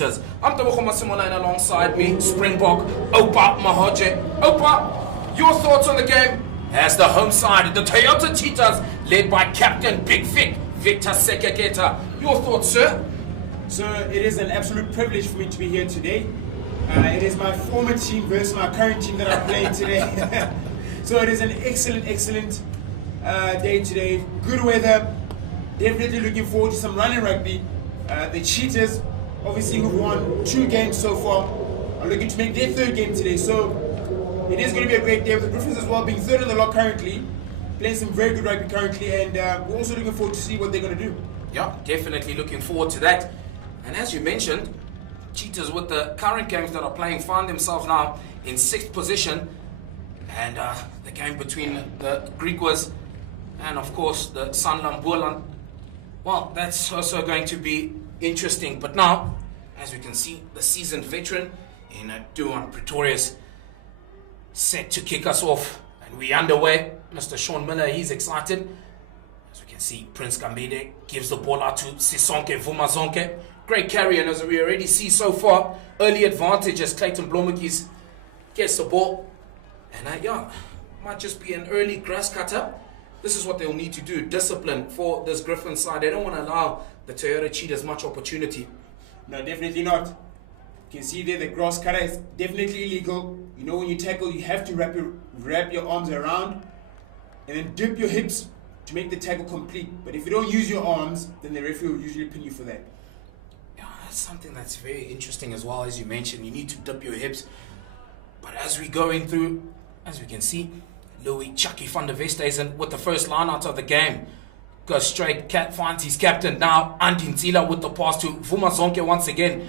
I'm Tebogo Simolain alongside me, Springbok, Opa Mahoje. Opa, your thoughts on the game? As the home side, the Toyota Cheetahs, led by Captain Big Vic, Victor Sekeketa. Your thoughts, sir? So it is an absolute privilege for me to be here today. It is my former team versus my current team that I'm playing today. So it is an excellent day today. Good weather. Definitely looking forward to some running rugby. The Cheetahs, obviously, who've won 2 games so far, are looking to make their 3rd game today. So it is going to be a great day with the Griffons as well, being 3rd in the lot currently, playing some very good rugby currently, and we're also looking forward to see what they're going to do. Yeah, definitely looking forward to that. And as you mentioned, Cheetahs with the current games that are playing find themselves now in 6th position, and the game between the Griffons and of course the Sanlam Boland, well, that's also going to be interesting. But now, as we can see, the seasoned veteran in Duan Pretorius set to kick us off, and we're underway. Mr. Sean Miller, he's excited. As we can see, Prince Gambide gives the ball out to Sisonke Vumazonke. Great carry, and as we already see so far, early advantage as Clayton Blommetjies gets the ball. And yeah, might just be an early grass cutter. This is what they'll need to do. Discipline for this Griffon side. They don't want to allow the Toyota Cheetahs much opportunity. No, definitely not. You can see there the grass cutter is definitely illegal. You know, when you tackle, you have to wrap your arms around and then dip your hips to make the tackle complete. But if you don't use your arms, then the referee will usually pin you for that. Yeah, that's something that's very interesting as well. As you mentioned, you need to dip your hips. But as we're going through, as we can see, Louis Chucky van der Westhuizen with the first line out of the game. Goes straight, finds his captain now. Andinzila with the pass to Vumazonke once again.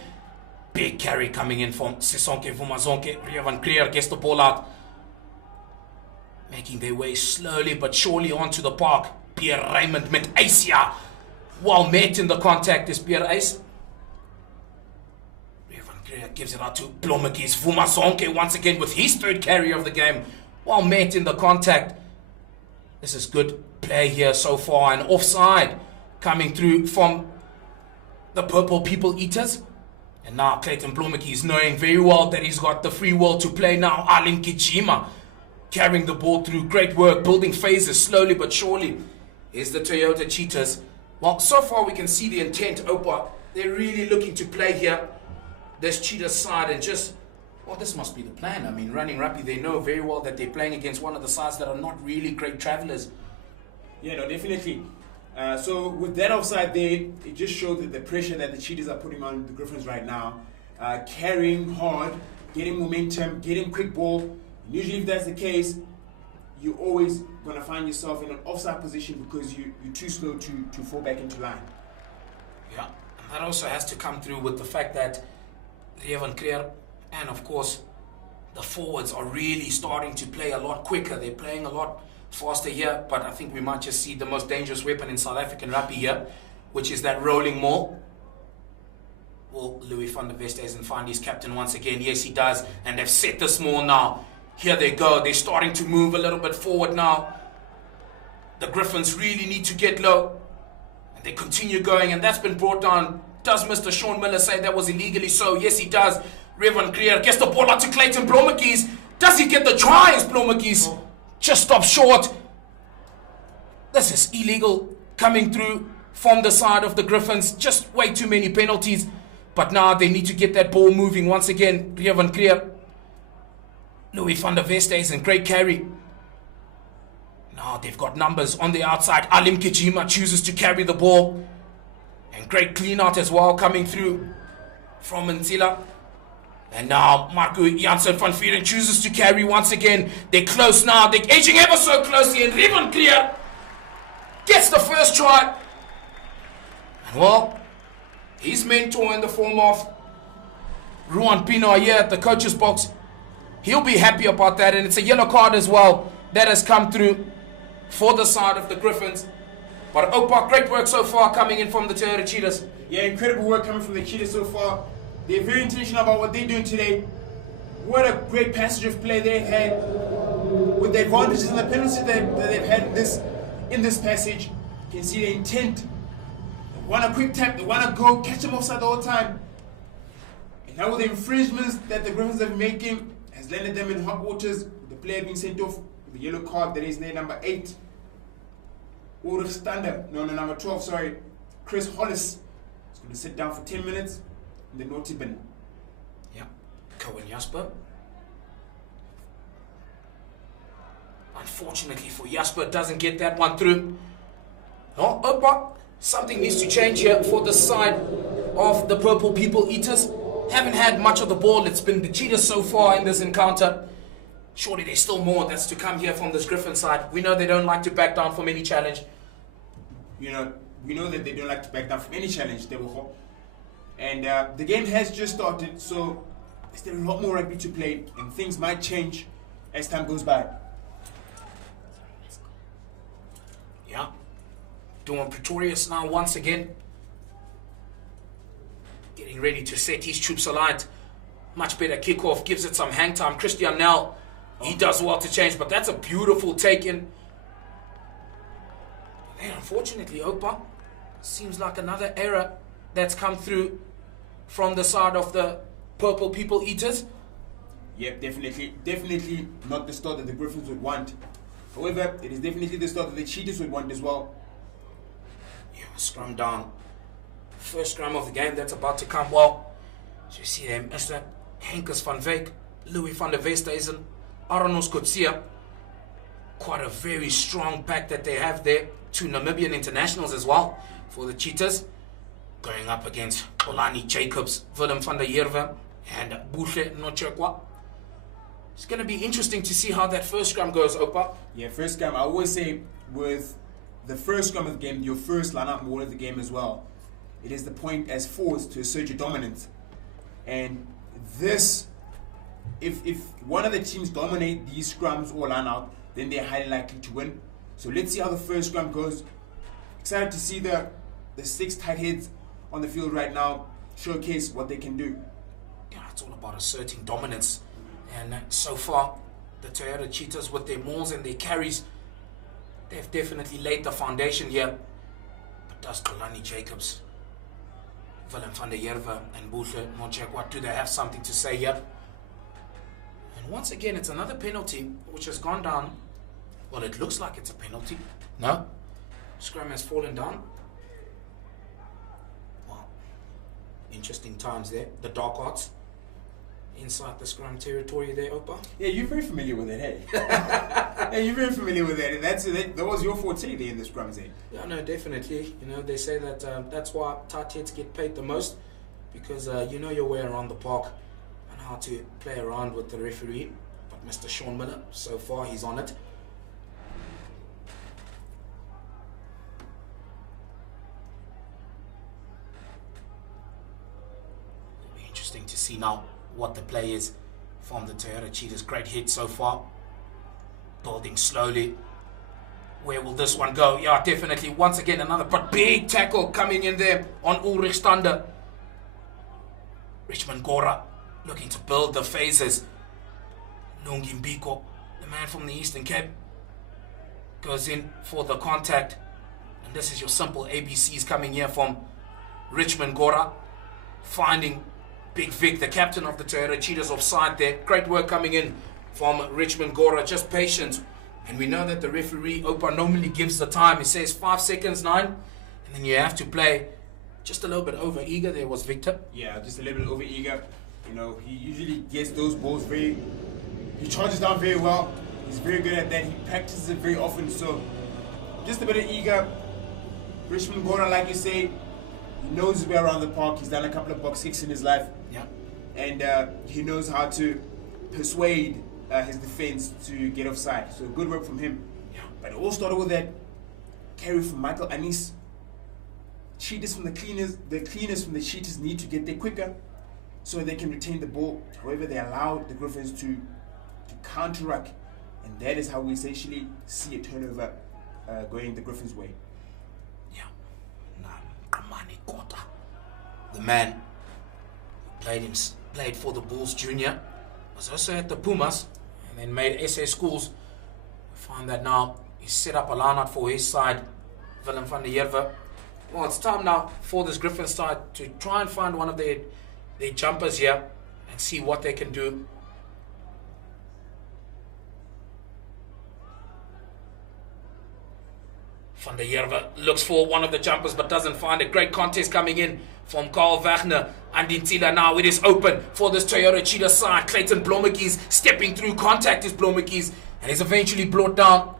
Big carry coming in from Sisonke Vumazonke. Ria van Creer gets the ball out. Making their way slowly but surely onto the park. Pierre Raymond met Asia. Well met in the contact is Pierre Ace. Ria van Creer gives it out to Blommetjies. Vumazonke once again with his 3rd carry of the game. Well met in the contact. This is good play here so far. And offside coming through from the Purple People Eaters. And now Clayton Blommetjies is knowing very well that he's got the free will to play now. Alin Kijima carrying the ball through. Great work, building phases slowly but surely. Here's the Toyota Cheetahs. Well, so far we can see the intent, Opa. They're really looking to play here, this Cheetahs side, and just, well, this must be the plan. I mean, running rugby, they know very well that they're playing against one of the sides that are not really great travelers. Yeah, no, definitely. So with that offside there, it just showed that the pressure that the Cheetahs are putting on the Griffons right now, carrying hard, getting momentum, getting quick ball. Usually if that's the case, you're always going to find yourself in an offside position because you're too slow to fall back into line. Yeah, and that also has to come through with the fact that Ria van Creer and of course the forwards are really starting to play a lot quicker. They're playing a lot faster here, but I think we might just see the most dangerous weapon in South African rugby here, which is that rolling maul. Will Louis van der Westhuizen find his captain once again? Yes, he does, and they've set this maul now. Here they go. They're starting to move a little bit forward now. The Griffons really need to get low, and they continue going, and that's been brought down. Does Mr. Sean Miller say that was illegally so? Yes, he does. Ria van Creer gets the ball out to Clayton Blommetjies. Does he get the try as Blommetjies just stops short? This is illegal coming through from the side of the Griffons. Just way too many penalties. But now they need to get that ball moving once again. Ria van Creer. Louis van der Westhuizen, great carry. Now they've got numbers on the outside. Alim Kijima chooses to carry the ball. And great clean out as well coming through from Ntila. And now Marco Janssen van Vieren chooses to carry once again. They're close now. They're edging ever so closely. And Ria van Creer gets the first try. And well, his mentor in the form of Ruan Pino here at the coach's box, he'll be happy about that. And it's a yellow card as well that has come through for the side of the Griffons. But Opa, great work so far coming in from the Toyota Cheetahs. Yeah, incredible work coming from the Cheetahs so far. They're very intentional about what they're doing today. What a great passage of play they've had with the advantages and the penalties that they've had in this passage. You can see the intent. They want a quick tap, they want to go, catch them offside the whole time. Now with the infringements that the Griffons have been making, has landed them in hot waters, with the player being sent off with the yellow card that is their number 8. Number 12, sorry. Chris Hollis is going to sit down for 10 minutes in the naughty bin. Yeah, Cohen Jasper. Unfortunately for Jasper, doesn't get that one through. Oh, Opa, something needs to change here for the side of the Purple People Eaters. Haven't had much of the ball. It's been the Cheetahs so far in this encounter. Surely there's still more that's to come here from this Griffin side. We know they don't like to back down from any challenge. You know, we know that they don't like to back down from any challenge, and the game has just started, so there's still a lot more rugby to play, and things might change as time goes by. Yeah, doing Pretorius now once again. Getting ready to set his troops alight. Much better kickoff, gives it some hang time. Christian Nell, he does well to change, but that's a beautiful take in. And unfortunately, Opa, seems like another error that's come through from the side of the Purple People Eaters. Yep, definitely not the start that the Griffons would want. However, it is definitely the start that the Cheetahs would want as well. Yeah, scrum down. First scrum of the game that's about to come. Well, so you see them, Mr. Henkes van Wyk, Louis van der Westhuizen, Arnold Kotsia. Quite a very strong pack that they have there. 2 Namibian internationals as well for the Cheetahs. Going up against Olani Jacobs, Willem van der Heerwe, and Buhle Nochekwa. It's going to be interesting to see how that first scrum goes, Opa. Yeah, first scrum. I always say with the first scrum of the game, your first line-up ball of the game as well. It is the point as forwards to assert your dominance. And this, if one of the teams dominate these scrums or line-out, then they're highly likely to win. So let's see how the first scrum goes. Excited to see the 6 tight heads on the field right now showcase what they can do. Yeah, it's all about asserting dominance. And so far, the Toyota Cheetahs with their mauls and their carries, they've definitely laid the foundation here. But does Olani Jacobs, Willem van der Heerwe, and Buhle Nochekwa, do they have something to say here? And once again, it's another penalty which has gone down. Well, it looks like it's a penalty. No. Scrum has fallen down. Wow. Interesting times there. The dark arts inside the scrum territory there, Opa. Yeah, you're very familiar with it, hey? Yeah, you're very familiar with that. And that was your forte there in the scrums, eh? Yeah, no, definitely. You know, they say that that's why tight heads get paid the most, because you know your way around the park and how to play around with the referee. But Mr. Sean Miller, so far, he's on it. Interesting to see now what the play is from the Toyota Cheetahs. Great hit so far. Building slowly. Where will this one go? Yeah, definitely. Once again, another but big tackle coming in there on Ulrich Stander. Richmond Gora looking to build the phases. Lungi Mbiko, the man from the Eastern Cape, goes in for the contact. And this is your simple ABCs coming here from Richmond Gora. Finding Big Vic, the captain of the Toyota Cheetahs, offside there. Great work coming in from Richmond Gora. Just patient. And we know that the referee, Opa, normally gives the time. He says 5 seconds, 9. And then you have to play just a little bit over eager. There was Victor. Yeah, just a little bit over eager. You know, he usually gets those balls he charges down very well. He's very good at that. He practices it very often. So just a bit of eager. Richmond Gora, like you say, he knows his way around the park. He's done a couple of box kicks in his life. Yeah. And he knows how to persuade his defense to get offside. So good work from him. Yeah. But it all started with that carry from Michael Anis. Cheetahs from the cleaners from the Cheetahs need to get there quicker so they can retain the ball. However, they allowed the Griffons to counter-ruck. And that is how we essentially see a turnover going the Griffons' way. The man who played for the Bulls Junior, was also at the Pumas and then made SA Schools. We find that now he's set up a lineup for his side, Willem van der Heerwe. Well, it's time now for this Griffin side to try and find one of their their jumpers here and see what they can do. Van der Heerwe looks for one of the jumpers but doesn't find it. Great contest coming in from Carl Wagner and Intila. Now it is open for this Toyota Cheetah side. Clayton Blommetjies stepping through, contact is Blommetjies, and is eventually brought down.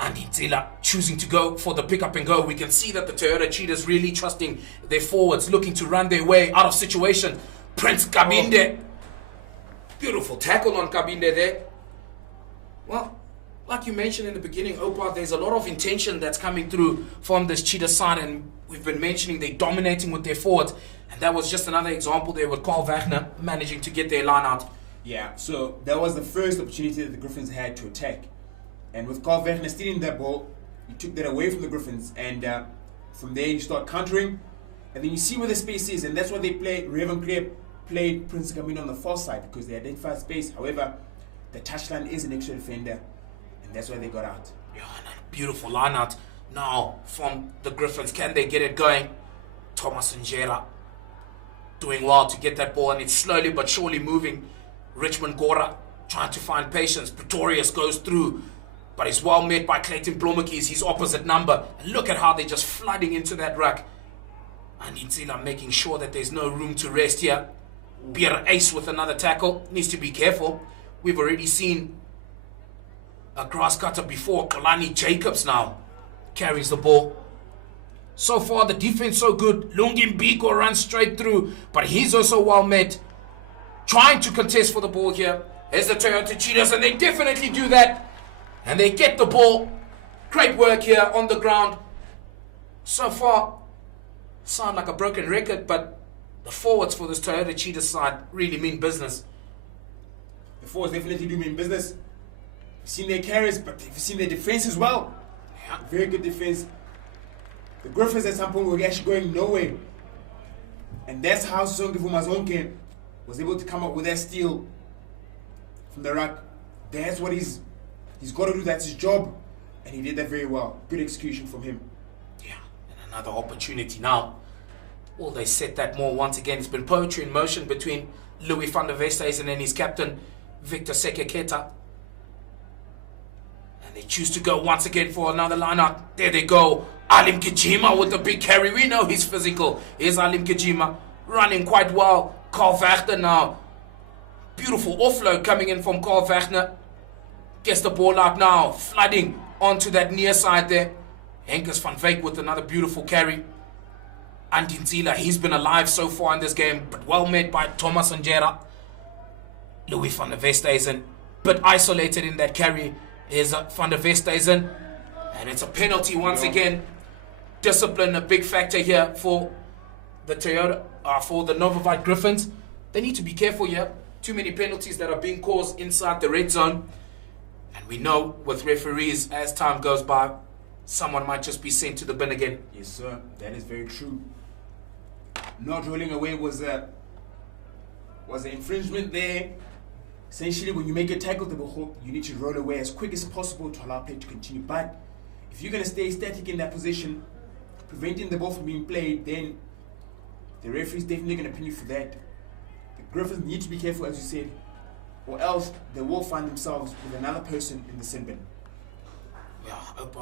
And Intila choosing to go for the pick up and go. We can see that the Toyota Cheetahs really trusting their forwards, looking to run their way out of situation. Prince Kabinde. Beautiful tackle on Kabinde there. Well, like you mentioned in the beginning, Opa, there's a lot of intention that's coming through from this Cheetah side, and we've been mentioning they're dominating with their forwards, and that was just another example there with Carl Wagner managing to get their line out. Yeah, so that was the first opportunity that the Griffons had to attack. And with Carl Wagner stealing that ball, you took that away from the Griffons, and from there you start countering, and then you see where the space is, and that's why they played. Revan Clear played Prince Kamino on the far side because they identified space. However, the touchline is an extra defender, and that's why they got out. Yeah, beautiful line out now from the Griffons. Can they get it going? Thomas Njera doing well to get that ball, and it's slowly but surely moving. Richmond Gora trying to find patience. Pretorius goes through, but he's well met by Clayton Blommetjies, his opposite number. And look at how they're just flooding into that ruck. And Intila making sure that there's no room to rest here. Pierre Ace with another tackle. Needs to be careful. We've already seen a grass cutter before. Kolani Jacobs now carries the ball. So far the defense so good. Lungin Biko runs straight through, but he's also well met. Trying to contest for the ball here. Here's the Toyota Cheetahs, and they definitely do that. And they get the ball. Great work here on the ground. So far, sound like a broken record, but the forwards for this Toyota Cheetah side really mean business. The forwards definitely do mean business. You've seen their carries, but you've seen their defense as well. Yeah. Very good defense. The Griffons at some point were actually going nowhere. And that's how Sonke Vumazonke was able to come up with that steal from the ruck. That's what he's got to do. That's his job. And he did that very well. Good execution from him. Yeah, and another opportunity now. Will they set that more once again? It's been poetry in motion between Louis van der Westhuizen and his captain, Victor Sekeketa. And they choose to go once again for another lineup. There they go. Alim Kijima with the big carry. We know he's physical. Here's Alim Kijima running quite well. Carl Wagner now. Beautiful offload coming in from Carl Wagner. Gets the ball out now. Flooding onto that near side there. Henkes van Wyk with another beautiful carry. And Intila, he's been alive so far in this game, but well met by Thomas Njera. Louis van der Westhuizen, but isolated in that carry is van der Westhuizen. And it's a penalty once again. Discipline, a big factor here for the Toyota, for the NovaVit Griffons. They need to be careful here. Too many penalties that are being caused inside the red zone. And we know with referees, as time goes by, someone might just be sent to the bin again. Yes, sir. That is very true. Not rolling away was an infringement there. Essentially, when you make a tackle, you need to roll away as quick as possible to allow play to continue. But if you're going to stay static in that position, preventing the ball from being played, then the referee is definitely going to pin you for that. The Griffons need to be careful, as you said, or else they will find themselves with another person in the sin bin. Yeah,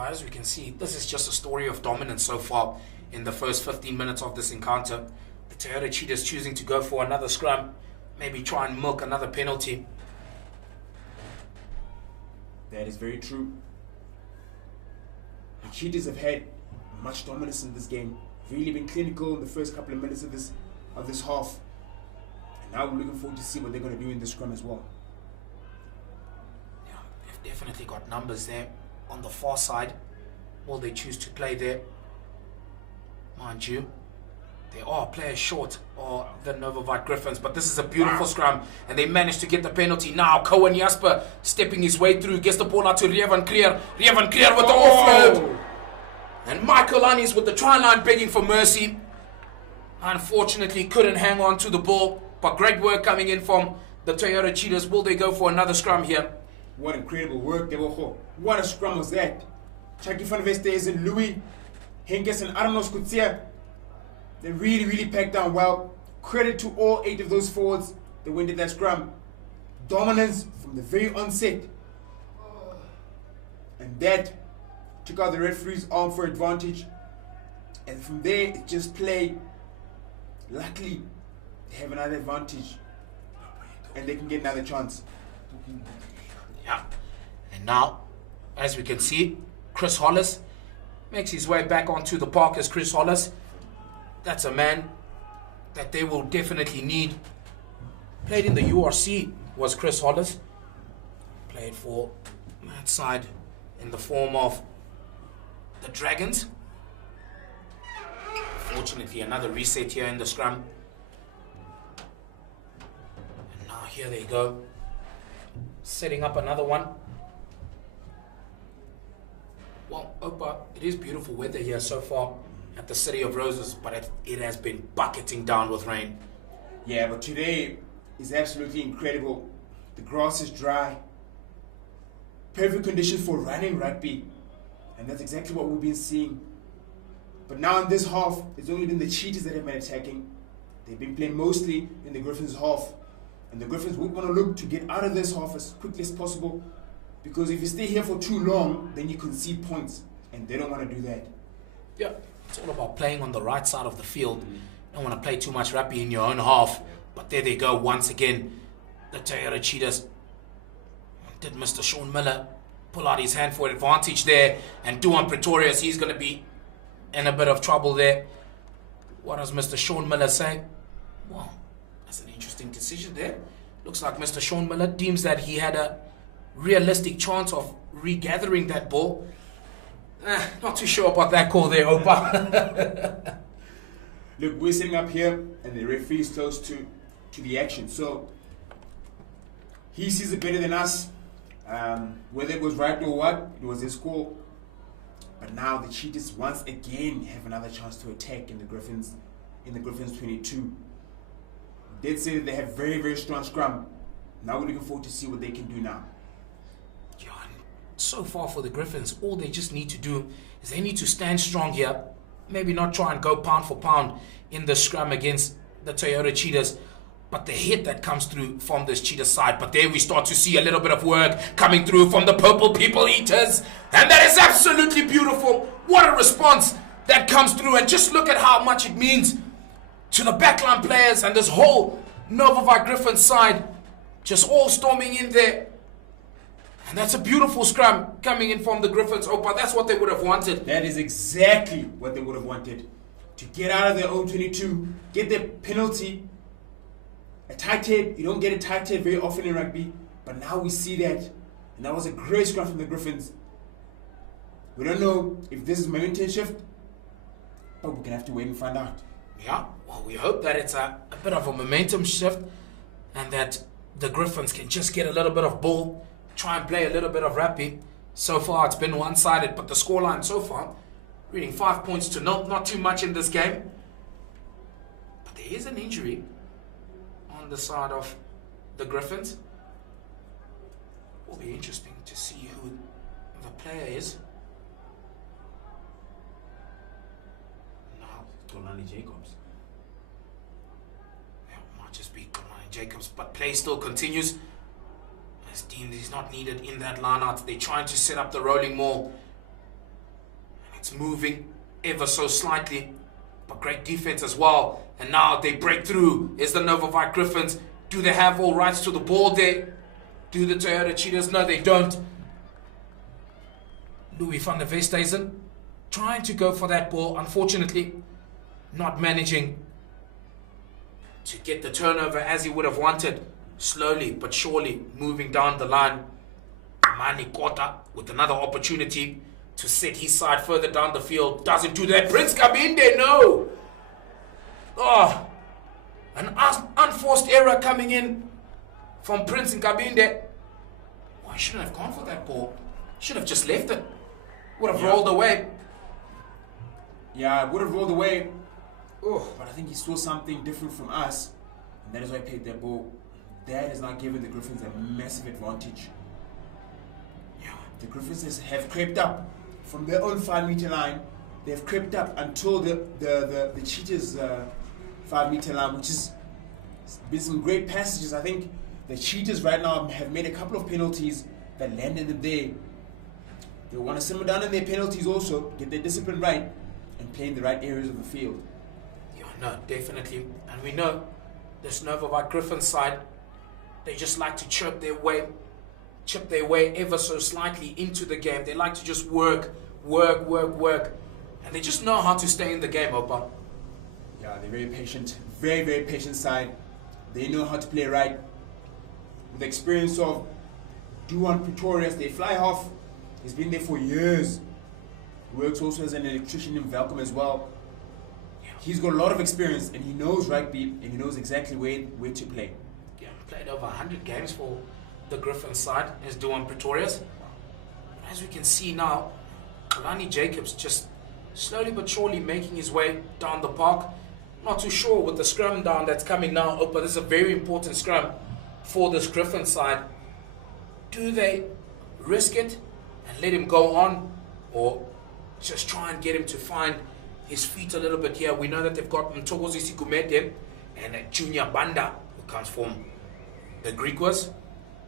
as we can see, this is just a story of dominance so far in the first 15 minutes of this encounter. The Toyota Cheetahs choosing to go for another scrum, maybe try and milk another penalty. That is very true. The Cheetahs have had much dominance in this game. Really been clinical in the first couple of minutes of this half. And now we're looking forward to see what they're going to do in the scrum as well. Yeah, they've definitely got numbers there. On the far side, will they choose to play there? Mind you, there are players short or the NovaVit Griffons, but this is a beautiful scrum, and they managed to get the penalty. Now Cohen Jasper stepping his way through, gets the ball out to Revan Clear. Revan Clear with the offload, and Michael Anis with the try line begging for mercy. Unfortunately, couldn't hang on to the ball, but great work coming in from the Toyota Cheetahs. Will they go for another scrum here? What incredible work, Deboho. What a scrum was that. Chucky van Westhuizen and Louis, Henkes and Arnos Kutsia. They really packed down well. credit to all 8 of those forwards that went in that scrum. Dominance from the very onset. And that took out the referee's arm for advantage. And from there, it just played. Luckily, they have another advantage. And they can get another chance. Yeah. And now, as we can see, Chris Hollis makes his way back onto the park as Chris Hollis. That's a man that they will definitely need. Played in the URC was Chris Hollis. Played for that side in the form of the Dragons. Fortunately, another reset here in the scrum. And now here they go. Setting up another one. Well, Opa, it is beautiful weather here so far at the City of Roses, but it has been bucketing down with rain. Yeah, but today is absolutely incredible. The grass is dry. Perfect conditions for running rugby. And that's exactly what we've been seeing. But now in this half, it's only been the Cheetahs that have been attacking. They've been playing mostly in the Griffons half. And the Griffons would want to look to get out of this half as quickly as possible. Because if you stay here for too long, then you concede points. And they don't want to do that. Yeah, it's all about playing on the right side of the field. Don't want to play too much rugby in your own half. But there they go once again. The Toyota Cheetahs. Did Mr. Sean Miller pull out his hand for advantage there. And Duan Pretorius, he's going to be in a bit of trouble there. What does Mr. Sean Miller say? Well, that's an interesting decision there. Looks like Mr. Sean Miller deems that he had a realistic chance of regathering that ball. Not too sure about that call there, Opa. Look, we're sitting up here and the referee is close to the action. So he sees it better than us. Whether it was right or what, it was his call. But now the Cheetahs once again have another chance to attack in the Griffons 22. They did say that they have very, very strong scrum. Now we're looking forward to see what they can do now. Yeah, so far for the Griffons, all they just need to do is they need to stand strong here. Maybe not try and go pound for pound in the scrum against the Toyota Cheetahs. But the hit that comes through from this Cheetah side. But there we start to see a little bit of work coming through from the Purple People Eaters. And that is absolutely beautiful. What a response that comes through. And just look at how much it means to the backline players and this whole NovaVit Griffons side. Just all storming in there. And that's a beautiful scrum coming in from the Griffons. Oh, but that's what they would have wanted. That is exactly what they would have wanted. To get out of their own 22, get their penalty. A tight head, you don't get a tight head very often in rugby, but now we see that. And that was a great scrum from the Griffons. We don't know if this is momentum shift, but we're going to have to wait and find out. Yeah, well, we hope that it's a bit of a momentum shift and that the Griffons can just get a little bit of ball, try and play a little bit of rugby. So far, it's been one-sided, but the scoreline so far, reading 5 points to 0, not too much in this game. But there is an injury on the side of the Griffons. Will be interesting to see who the player is. Now, Tonali Jacobs. Yeah, might just be Tonali Jacobs, but play still continues. As deemed he's not needed in that line out. They're trying to set up the rolling maul. And it's moving ever so slightly. But great defense as well. And now they break through. Is the NovaVit Griffons. Do they have all rights to the ball there? Do the Toyota Cheetahs? No, they don't. Louis van der Westhuizen trying to go for that ball. Unfortunately, not managing to get the turnover as he would have wanted. Slowly but surely moving down the line. Mani Kota with another opportunity to set his side further down the field. Doesn't do that. Prince Kabinde, no! Oh, an unforced error coming in from Prince Nkabinde. Oh, he shouldn't have gone for that ball. Should have just left it. Would have rolled away. Yeah, would have rolled away. Oh, but I think he saw something different from us. And that is why he played that ball. That has now given the Griffons a massive advantage. Yeah, the Griffons have crept up from their own 5 meter line. They've crept up until the Cheetahs 5-meter line, which has been some great passages. I think the Cheetahs right now have made a couple of penalties that landed them there. They want to simmer down in their penalties also, get their discipline right, and play in the right areas of the field. Yeah, no, definitely. And we know this NovaVit Griffons side, they just like to chip their way ever so slightly into the game. They like to just work. And they just know how to stay in the game, Opa. Yeah, they're very patient, very, very patient side. They know how to play right. With the experience of Duan Pretorius, their fly half, he's been there for years. Works also as an electrician in Velcom as well. He's got a lot of experience and he knows rugby and he knows exactly where to play. Yeah, played over 100 games for the Griffons side as Duan Pretorius. As we can see now, Kalani Jacobs just slowly but surely making his way down the park. Not too sure with the scrum down that's coming now, but this is a very important scrum for this Griffons side. Do they risk it and let him go on, or just try and get him to find his feet a little bit here? We know that they've got Mtokozi Sikumete and Junior Banda, who comes from the Griquas.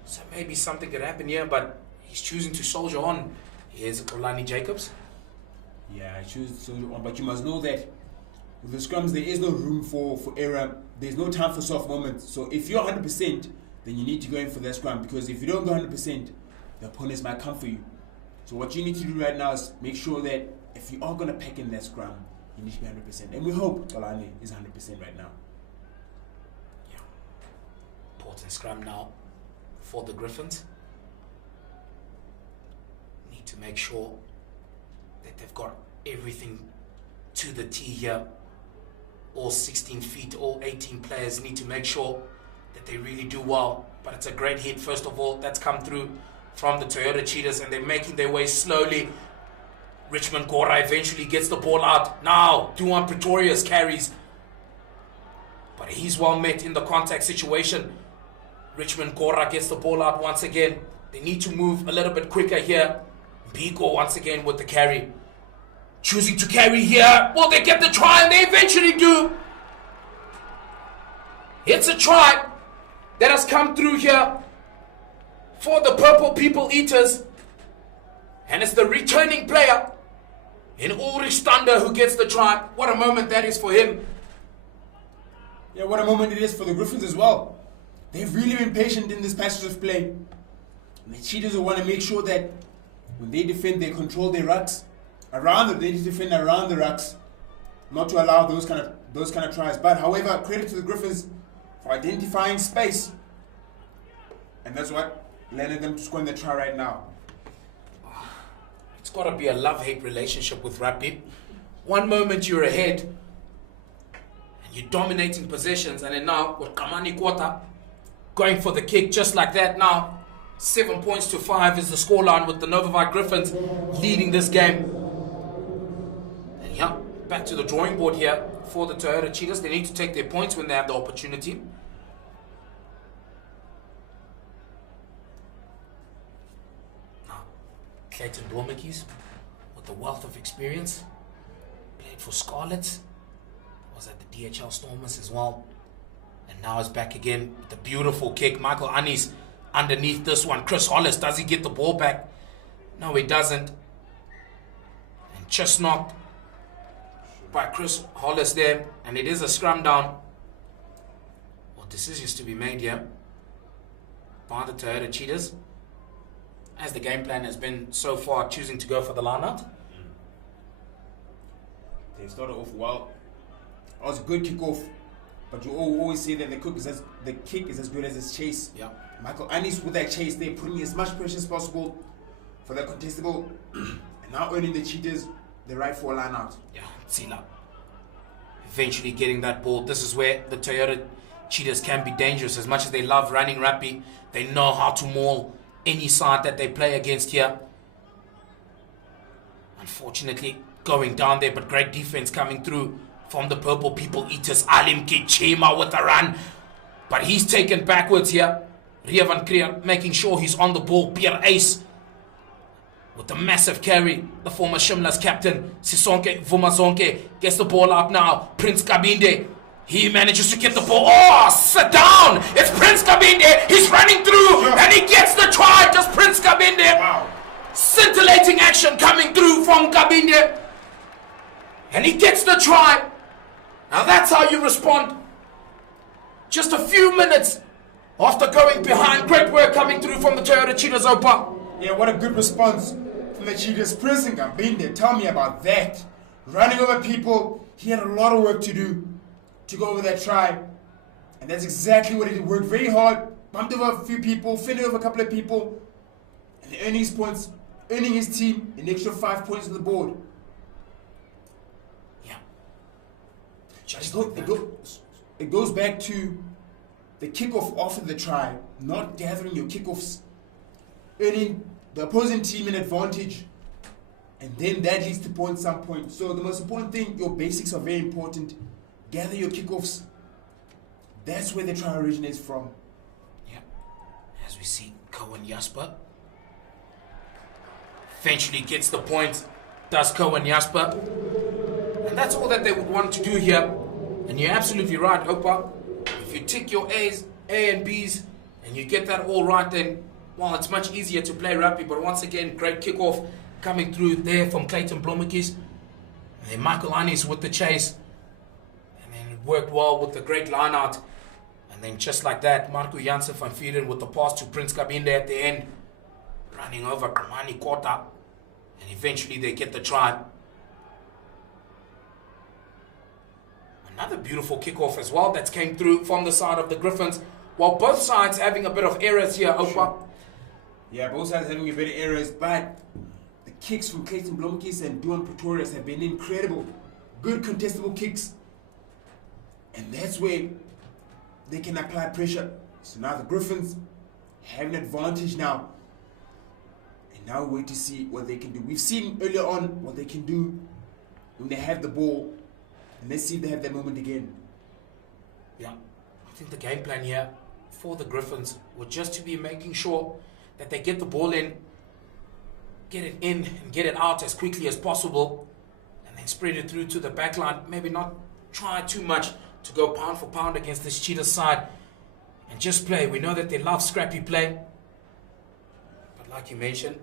So maybe something could happen here, but he's choosing to soldier on. Here's Olani Jacobs. Yeah, I choose to soldier on, but you must know that with the scrums, there is no room for error. There's no time for soft moments. So if you're 100%, then you need to go in for that scrum, because if you don't go 100%, the opponents might come for you. So what you need to do right now is make sure that if you are going to pack in that scrum, you need to be 100%. And we hope Kalani is 100% right now. Yeah. Important scrum now for the Griffons. Need to make sure that they've got everything to the T here. All 16 feet, all 18 players need to make sure that they really do well. But it's a great hit, first of all, that's come through from the Toyota Cheetahs, and they're making their way slowly. Richmond Gora eventually gets the ball out. Now, Duan Pretorius carries. But he's well met in the contact situation. Richmond Gora gets the ball out once again. They need to move a little bit quicker here. Biko once again with the carry. Choosing to carry here. Will they get the try? And they eventually do. It's a try that has come through here for the Purple People Eaters. And it's the returning player in Ulrich Stander who gets the try. What a moment that is for him. Yeah, what a moment it is for the Griffons as well. They've really been patient in this passage of play. And the Cheetahs will want to make sure that when they defend, they control their rucks. They need to defend around the rucks, not to allow those kind of tries. But however, credit to the Griffons for identifying space. And that's what landed them to score in the try right now. It's got to be a love-hate relationship with rugby. One moment you're ahead and you're dominating possessions, and then now with Kamani Kwata going for the kick just like that now. 7 points to 5 is the scoreline, with the NovaVit Griffons leading this game. And yeah, back to the drawing board here for the Toyota Cheetahs. They need to take their points when they have the opportunity. Clayton Blomekis, with the wealth of experience, played for Scarlets, was at the DHL Stormers as well, and now is back again with the beautiful kick. Michael Anis underneath this one. Chris Hollis, does he get the ball back? No, he doesn't. And just knocked by Chris Hollis there, and it is a scrum down. Well, decisions to be made here by the Toyota Cheetahs, as the game plan has been so far, choosing to go for the line out. They started off well. It was a good kickoff, but you always say that the kick is as good as its chase. Yeah. Michael Anis with that chase, they're putting as much pressure as possible for that contestable, and now earning the Cheetahs the right for a line out. Yeah, Tsila eventually getting that ball. This is where the Toyota Cheetahs can be dangerous. As much as they love running rugby, they know how to maul any side that they play against here. Unfortunately, going down there, but great defense coming through from the Purple People Eaters. Alim Kichima with a run, but he's taken backwards here. Ria van Krier making sure he's on the ball. Pierre Ace with the massive carry. The former Shimla's captain, Sisonke Vumazonke, gets the ball out now. Prince Kabinde He manages to get the ball. Oh, sit down. It's Prince Kabinde. He's running through and he gets the try. Just Prince Kabinde. Wow. Scintillating action coming through from Kabinde. And he gets the try. Now that's how you respond. Just a few minutes after going behind. Great work coming through from the Toyota Cheetahs, Opa. Yeah, what a good response from the Cheetahs. Prince Kabinde, tell me about that. Running over people. He had a lot of work to do to go over that try. And that's exactly what he did. Worked very hard, bumped over a few people, fended over a couple of people, and earning his points, earning his team an extra 5 points on the board. Yeah. It goes back to the kickoff after the try, not gathering your kickoffs, earning the opposing team an advantage, and then that leads to points some point. So the most important thing, your basics are very important. Gather your kickoffs. That's where the try originates from. Yeah. As we see, Cohen Jasper eventually gets the point. Does Cohen Jasper. And that's all that they would want to do here. And you're absolutely right, Opa. If you tick your A's, A and B's, and you get that all right, then, well, it's much easier to play rugby. But once again, great kickoff coming through there from Clayton Blommetjies. And then Michael Anis with the chase. Worked well with the great line out. And then just like that, Marco Janssen van Vuren with the pass to Prince Kabinde at the end. Running over Kamani Kota. And eventually they get the try. Another beautiful kickoff as well that came through from the side of the Griffons. While both sides having a bit of errors here, Opa. Sure. Yeah, both sides having a bit of errors, but the kicks from Clayton Blommetjies and Duan Pretorius have been incredible. Good contestable kicks. And that's where they can apply pressure. So now the Griffons have an advantage now. And now we wait to see what they can do. We've seen earlier on what they can do when they have the ball. And let's see if they have that moment again. Yeah, I think the game plan here for the Griffons was just to be making sure that they get the ball in, get it in and get it out as quickly as possible, and then spread it through to the back line. Maybe not try too much to go pound for pound against this Cheetahs side and just play. We know that they love scrappy play. But like you mentioned,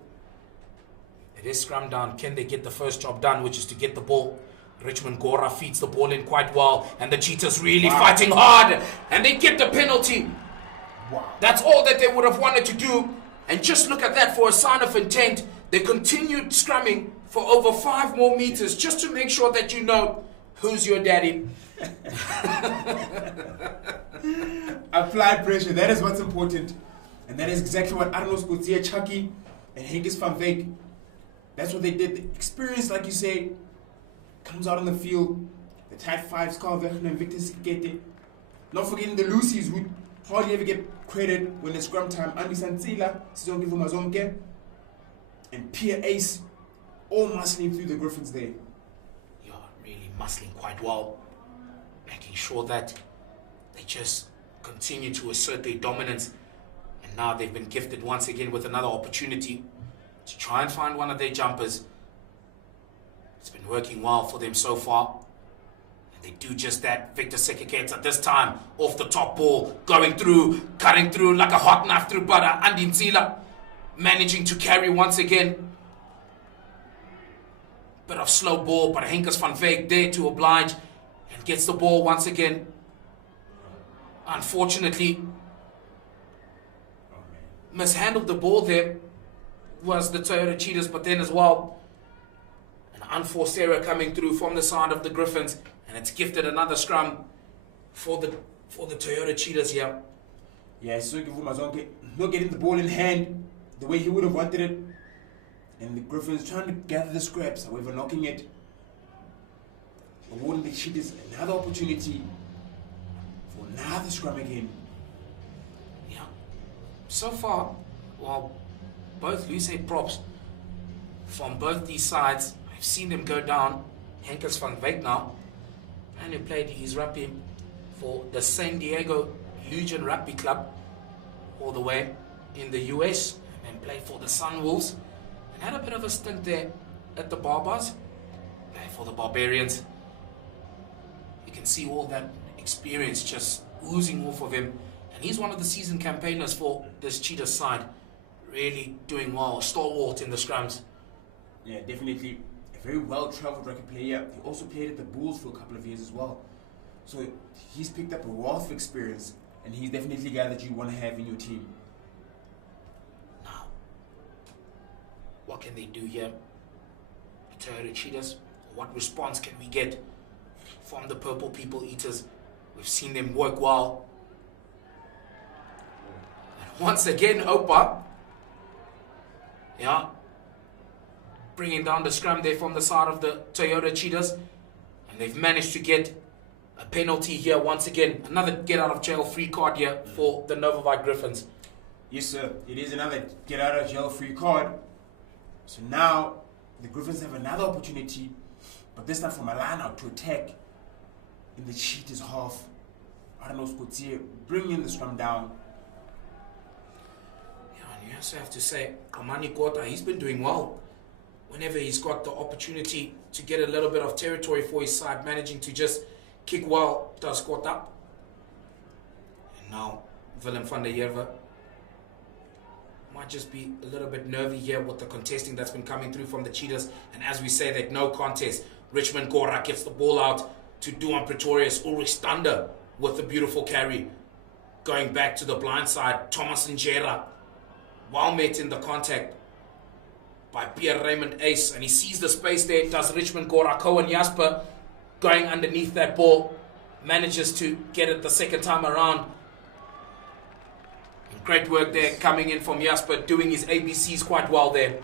it is scrum down. Can they get the first job done, which is to get the ball? Richmond Gora feeds the ball in quite well, and the Cheetahs really fighting hard, and they get the penalty. Wow. That's all that they would have wanted to do. And just look at that for a sign of intent. They continued scrumming for over 5 more meters just to make sure that you know who's your daddy. Apply pressure, that is what's important. And that is exactly what Arnold Spotsier, Chucky, and Hengis van Wyk, that's what they did. The experience, like you say, comes out on the field. The tight fives, Carl Vergen and Victor Sikete. Not forgetting the Lucies, who hardly ever get credit when it's scrum time. Andy Santsila, Sizonke Vumazonke, and Pierre Ace, all muscling through the Griffons there. Yeah, really muscling quite well. Making sure that they just continue to assert their dominance. And now they've been gifted once again with another opportunity to try and find one of their jumpers. It's been working well for them so far. And they do just that. Victor Sekeketa this time off the top ball, going through, cutting through like a hot knife through butter. Andy Nzila managing to carry once again. Bit of slow ball, but Henkers van Wyk there to oblige. And gets the ball once again. Unfortunately, mishandled the ball there was the Toyota Cheetahs, but then as well, an unforced error coming through from the side of the Griffons, and it's gifted another scrum for the Toyota Cheetahs here. Yeah, Sizonke Vumazonke not getting the ball in hand the way he would have wanted it, and the Griffons trying to gather the scraps, however knocking it. Awarding the Cheetahs another opportunity for another scrum again. Yeah. So far, well, both loose props from both these sides, I've seen them go down. Henkers van Wyk now, and he played his rugby for the San Diego Legion Rugby Club all the way in the US, and played for the Sunwolves, and had a bit of a stint there at the Barbars, played for the Barbarians. You can see all that experience just oozing off of him. And he's one of the seasoned campaigners for this Cheetahs side. Really doing well, stalwart in the scrums. Yeah, definitely a very well-travelled rugby player. He also played at the Bulls for a couple of years as well. So he's picked up a wealth of experience, and he's definitely a guy that you want to have in your team. Now, what can they do here? The Cheetahs, what response can we get from the Purple People Eaters? We've seen them work well. And once again, Opa, yeah, bringing down the scrum there from the side of the Toyota Cheetahs. And they've managed to get a penalty here once again. Another get out of jail free card here for the NovaVit Griffons. Yes, sir. It is another get out of jail free card. So now the Griffons have another opportunity, but this time from a line out to attack in the Cheetahs half. I don't know, Scotier, bring in the scrum down. Yeah, and you also have to say, Kamani Kota, he's been doing well. Whenever he's got the opportunity to get a little bit of territory for his side, managing to just kick well, does Kota. And now, Willem van der Heerwe might just be a little bit nervy here with the contesting that's been coming through from the Cheetahs. And as we say that, no contest. Richmond Gora gets the ball out to Duan Pretorius. Ulrich Stander with the beautiful carry. Going back to the blind side, Thomas Njera. Well met in the contact by Pierre Raymond Ace. And he sees the space there. Does Richmond Gora. Cohen Jasper going underneath that ball. Manages to get it the second time around. Great work there coming in from Jasper, doing his ABCs quite well there.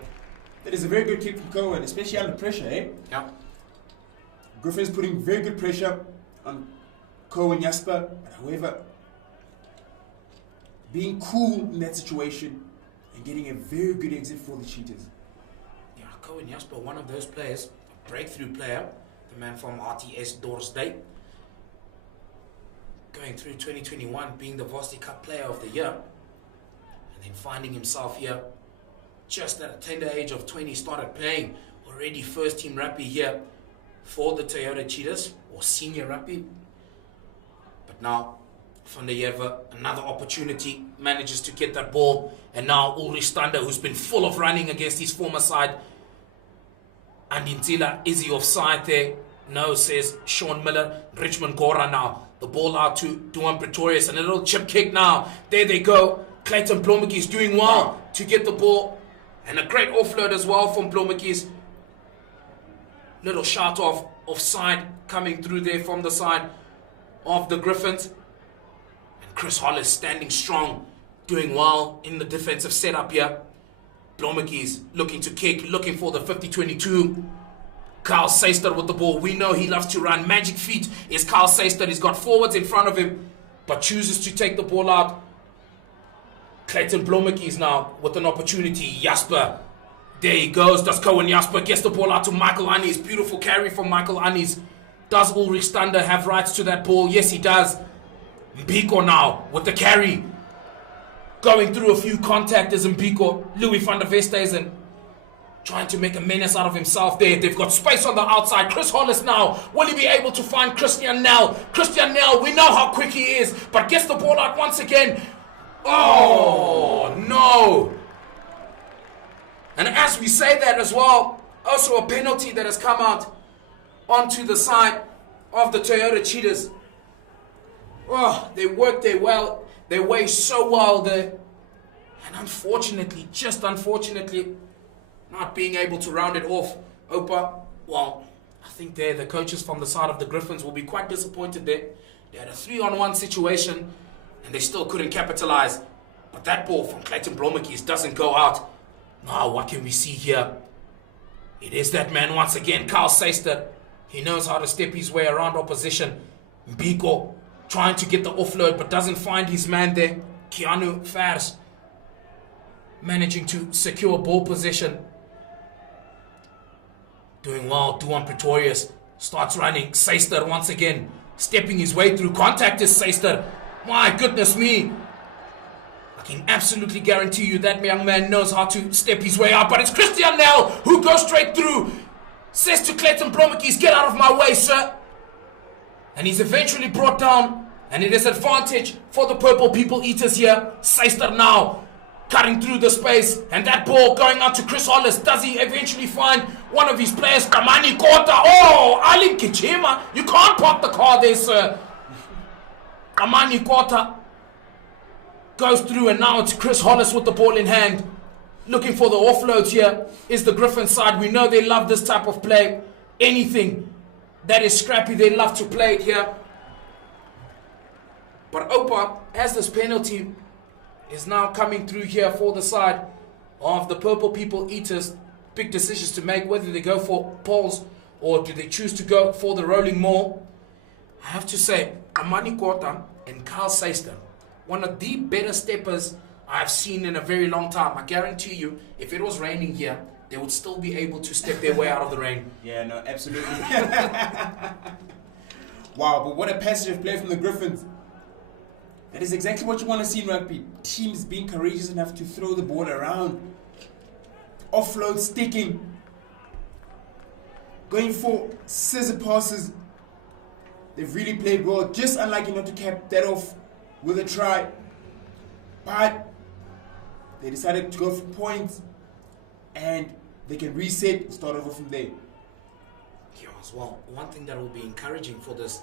That is a very good kick from Cohen, especially under pressure, eh? Yeah. Griffin's putting very good pressure on Cohen Jasper. However, being cool in that situation and getting a very good exit for the Cheetahs. Yeah, Cohen Jasper, one of those players, a breakthrough player, the man from RTS Dorsday. Going through 2021, being the Varsity Cup Player of the Year. And then finding himself here just at a tender age of 20, started playing already first team rugby here for the Toyota Cheetahs, or senior rugby. But now Van der Heerwe, another opportunity, manages to get that ball. And now Ulrich Stander, who's been full of running against his former side. And Intila, is he offside there? No, says Sean Miller. Richmond Gora now. The ball out to Duan Pretorius, and a little chip kick now. There they go. Clayton Blommetjies is doing well to get the ball. And a great offload as well from Blommetjies. Little shout off offside coming through there from the side of the Griffons. And Chris Hollis standing strong, doing well in the defensive setup here. Blommetjies looking to kick, looking for the 50-22. Carl Seister with the ball. We know he loves to run. Magic feet is Carl Seister. He's got forwards in front of him, but chooses to take the ball out. Clayton Blommetjies now with an opportunity. Jasper. There he goes. Does Cohen Jasper. Gets the ball out to Michael Annies. Beautiful carry from Michael Annies. Does Ulrich Stander have rights to that ball? Yes, he does. Mbiko now with the carry. Going through a few contactors. Mbiko. Louis van der Westhuizen trying to make a menace out of himself there. They've got space on the outside. Chris Hollis now. Will he be able to find Christian Nell? Christian Nell, we know how quick he is, but gets the ball out once again. Oh, no. And as we say that as well, also a penalty that has come out onto the side of the Toyota Cheetahs. Oh, they worked their way so well there. And unfortunately, just unfortunately, not being able to round it off. Opa, well, I think the coaches from the side of the Griffons will be quite disappointed there. They had a 3-on-1 situation, and they still couldn't capitalize. But that ball from Clayton Blommetjies doesn't go out. Now, what can we see here? It is that man once again, Carl Seister. He knows how to step his way around opposition. Mbiko trying to get the offload, but doesn't find his man there. Keanu Fars managing to secure ball position. Doing well. Duan Pretorius starts running. Seister once again stepping his way through. Contact is Seister. My goodness me. I can absolutely guarantee you that young man knows how to step his way out. But it's Christian Nell who goes straight through. Says to Clayton Blommetjies, get out of my way, sir. And he's eventually brought down. And it is advantage for the Purple People Eaters here. Seister now cutting through the space. And that ball going out to Chris Hollis. Does he eventually find one of his players? Kamani Kota. Oh, Ali Kichima. You can't park the car there, sir. Kamani Kota goes through, and now it's Chris Hollis with the ball in hand. Looking for the offloads here is the Griffons side. We know they love this type of play. Anything that is scrappy, they love to play it here. But Opa, as this penalty is now coming through here for the side of the Purple People Eaters, big decisions to make, whether they go for poles or do they choose to go for the rolling maul. I have to say, Amani Kota and Carl Seister, one of the better steppers I've seen in a very long time. I guarantee you, if it was raining here, they would still be able to step their way out of the rain. Yeah, no, absolutely. Wow, but what a passage of play from the Griffons. That is exactly what you want to see in rugby. Teams being courageous enough to throw the ball around. Offload, sticking. Going for scissor passes. They've really played well. Just unlucky not to cap that off with a try. But they decided to go for points. And they can reset and start over from there. Yeah, as well, one thing that will be encouraging for this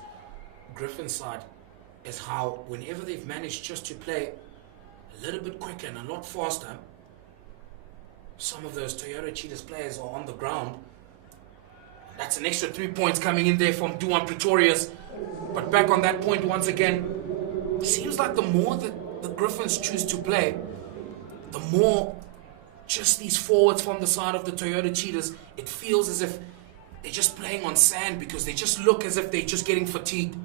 Griffin side is how whenever they've managed just to play a little bit quicker and a lot faster, some of those Toyota Cheetahs players are on the ground. That's an extra 3 points coming in there from Duan Pretorius. But back on that point once again, it seems like the more that the Griffons choose to play, the more just these forwards from the side of the Toyota Cheetahs, it feels as if they're just playing on sand because they just look as if they're just getting fatigued.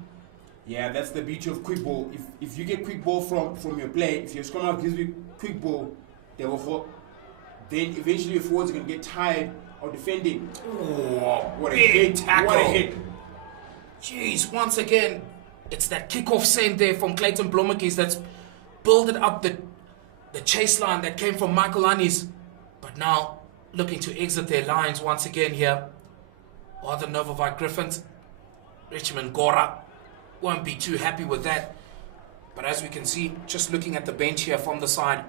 Yeah, that's the beauty of quick ball. If you get quick ball from your play, if your scrum half gives you quick ball, then eventually your forwards are going to get tired of defending. Oh, what a hit. Tackle. What a hit. Jeez, once again, it's that kickoff send there from Clayton Blommetjies that's builded up the chase line that came from Michael Annis. But now, looking to exit their lines once again here are the NovaVit Griffons. Richmond Gora won't be too happy with that. But as we can see, just looking at the bench here from the side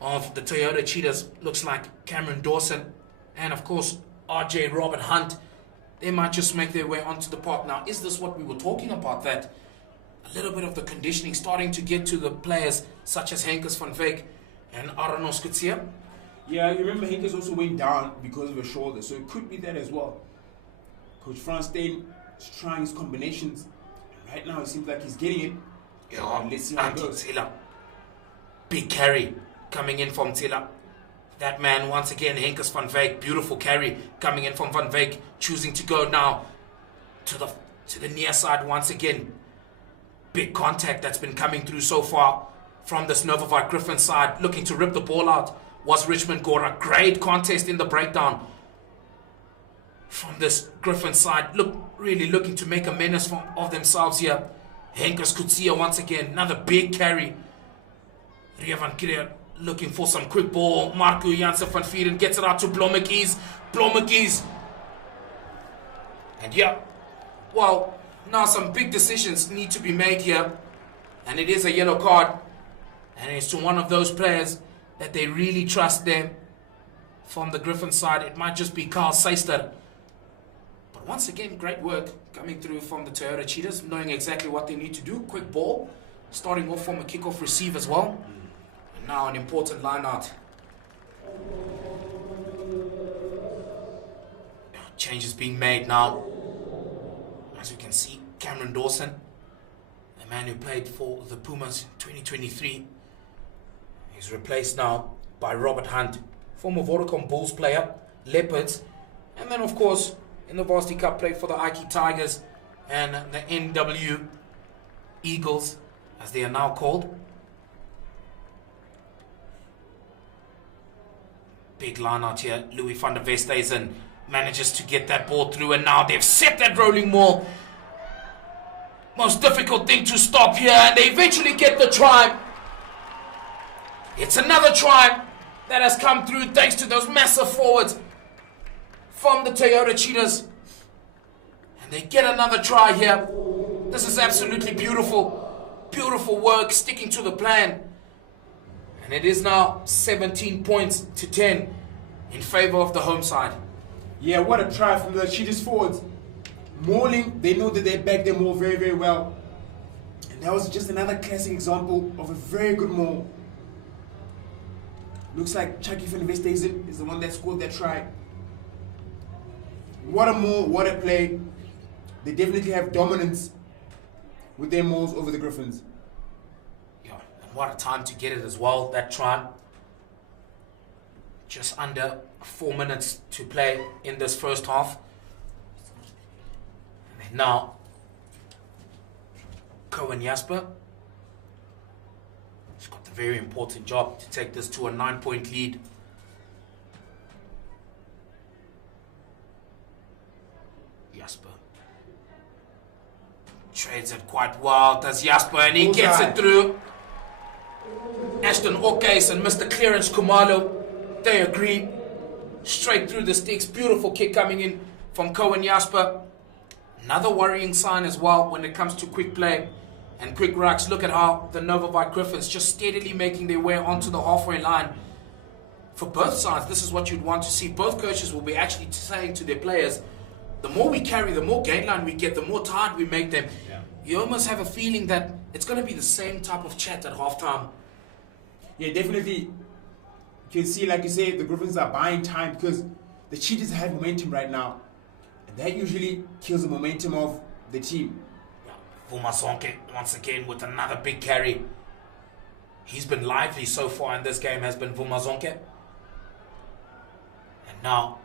of the Toyota Cheetahs, looks like Cameron Dawson and of course RJ Robert Hunt. They might just make their way onto the park. Now, is this what we were talking about, that a little bit of the conditioning starting to get to the players such as Henkes van Wyk and Aranos Kutsia? Yeah, you remember Henkes also went down because of a shoulder, so it could be that as well. Coach Frans Steyn is trying his combinations. Right now, it seems like he's getting it. Yeah, let's see how it goes. Tila. Big carry coming in from Tila. That man, once again, Henkes van Wyk. Beautiful carry coming in from Van Wyk. Choosing to go now to the near side once again. Big contact that's been coming through so far from this NovaVit Griffin side. Looking to rip the ball out was Richmond Gora. Great contest in the breakdown from this Griffin side. Really looking to make a menace of themselves here. Henkes Kutsia once again. Another big carry. Ria van Krier looking for some quick ball. Marco Janssen van Vieren gets it out to Blommetjies. Blommetjies. And yeah, well, now some big decisions need to be made here. And it is a yellow card. And it's to one of those players that they really trust them. From the Griffin side, it might just be Carl Seister. But once again, great work coming through from the Toyota Cheetahs, knowing exactly what they need to do. Quick ball, starting off from a kickoff receive as well. And now an important line out. Changes being made now. As you can see, Cameron Dawson, the man who played for the Pumas in 2023, he's replaced now by Robert Hunt, former Vodacom Bulls player, Leopards, and then of course in the Varsity Cup played for the Ike Tigers and the NW Eagles, as they are now called. Big line out here. Louis van der Westhuizen manages to get that ball through, and now they've set that rolling maul. Most difficult thing to stop here, and they eventually get the try. It's another try that has come through thanks to those massive forwards from the Toyota Cheetahs. And they get another try here. This is absolutely beautiful. Beautiful work, sticking to the plan. And it is now 17 points to 10 in favor of the home side. Yeah, what a try from the Cheetahs forwards. Mauling, they know that they back their maul very, very well. And that was just another classic example of a very good maul. Looks like Chucky van Westhuizen is the one that scored that try. What a maul, what a play. They definitely have dominance with their mauls over the Griffons. Yeah, and what a time to get it as well, that try. Just under 4 minutes to play in this first half. And then now, Cohen Jasper. He's got the very important job to take this to a 9-point lead. Jasper trades it quite well, does Jasper, and he gets it through. Ashton Okes and Mr. Clearance Kumalo, they agree. Straight through the sticks. Beautiful kick coming in from Cohen Jasper. Another worrying sign as well when it comes to quick play and quick rucks. Look at how the NovaVit Griffons just steadily making their way onto the halfway line. For both sides, this is what you'd want to see. Both coaches will be actually saying to their players, the more we carry, the more gain line we get, the more tired we make them. Yeah. You almost have a feeling that it's going to be the same type of chat at halftime. Yeah, definitely. You can see, like you say, the Griffons are buying time because the Cheetahs have momentum right now. And that usually kills the momentum of the team. Yeah. Vumazonke, once again, with another big carry. He's been lively so far in this game, has been Vumazonke. And now,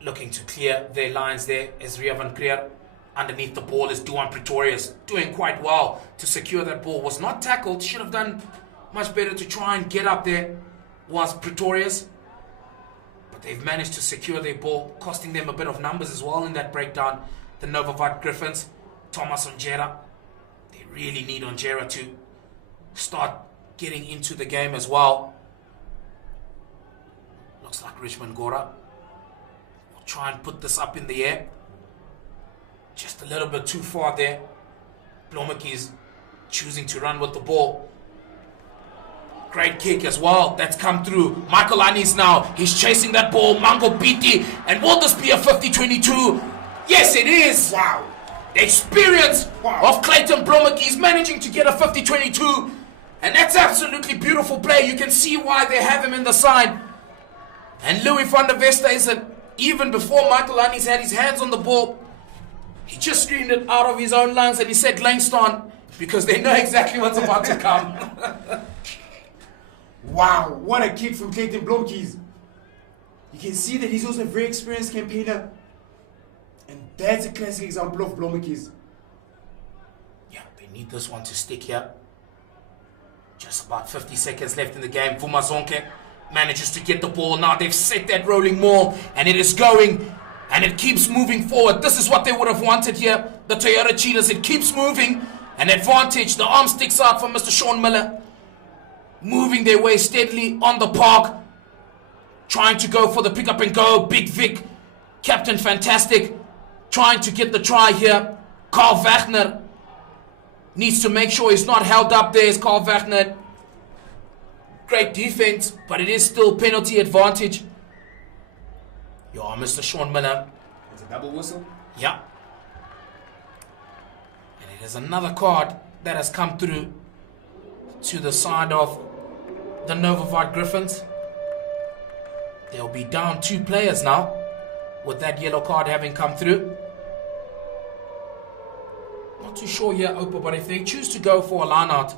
looking to clear their lines there is Ria van Creer. Underneath the ball is Duan Pretorius, doing quite well to secure that ball. Was not tackled, should have done much better to try and get up there, was Pretorius. But they've managed to secure their ball, costing them a bit of numbers as well in that breakdown. The NovaVit Griffons, Thomas Onjera. They really need Onjera to start getting into the game as well. Looks like Richmond Gora will try and put this up in the air. Just a little bit too far there. Blommetjies choosing to run with the ball. Great kick as well. That's come through. Michael Anis now. He's chasing that ball. Mango Piti. And will this be a 50-22? Yes, it is. Wow. The experience of Clayton Blommetjies managing to get a 50-22. And that's absolutely beautiful play. You can see why they have him in the side. And Louis van der Westhuizen, even before Michael Anis had his hands on the ball, he just screamed it out of his own lungs and he said Langston, because they know exactly what's about to come. Wow, what a kick from Clayton Blommetjies. You can see that he's also a very experienced campaigner. And that's a classic example of Blommetjies. Yeah, they need this one to stick here. Just about 50 seconds left in the game. Vumazonke manages to get the ball. Now they've set that rolling maul and it is going and it keeps moving forward. This is what they would have wanted here. The Toyota Cheetahs, it keeps moving. An advantage. The arm sticks out from Mr. Sean Miller. Moving their way steadily on the park. Trying to go for the pick up and go. Big Vic, Captain Fantastic, trying to get the try here. Carl Wagner needs to make sure he's not held up there. Is Carl Wagner. Great defense, but it is still penalty advantage. Yeah, Mr. Sean Miller. It's a double whistle. Yeah. And it is another card that has come through to the side of the NovaVit Griffons. They'll be down 2 players now with that yellow card having come through. Not too sure here, Opa, but if they choose to go for a line out,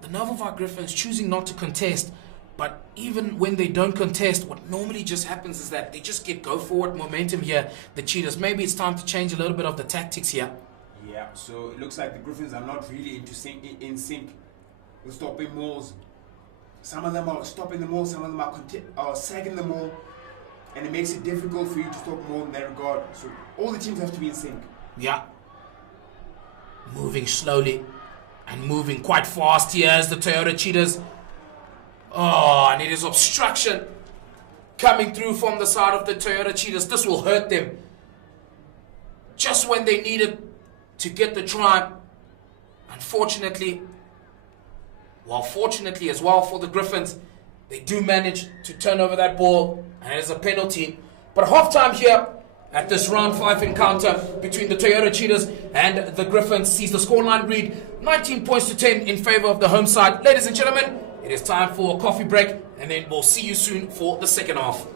the NovaVit Griffons choosing not to contest, but even when they don't contest, what normally just happens is that they just get go forward momentum here, the Cheetahs. Maybe it's time to change a little bit of the tactics here. Yeah, so it looks like the Griffons are not really in sync with stopping mauls. Some of them are stopping the maul, some of them are sagging the maul, and it makes it difficult for you to stop maul in that regard. So all the teams have to be in sync. Yeah. Moving slowly and moving quite fast here as the Toyota Cheetahs. Oh, and it is obstruction coming through from the side of the Toyota Cheetahs. This will hurt them. Just when they needed to get the try. Unfortunately, well, fortunately as well for the Griffons, they do manage to turn over that ball, and it is a penalty. But halftime here at this round 5 encounter between the Toyota Cheetahs and the Griffons sees the scoreline read 19 points to 10 in favor of the home side. Ladies and gentlemen, it is time for a coffee break, and then we'll see you soon for the second half.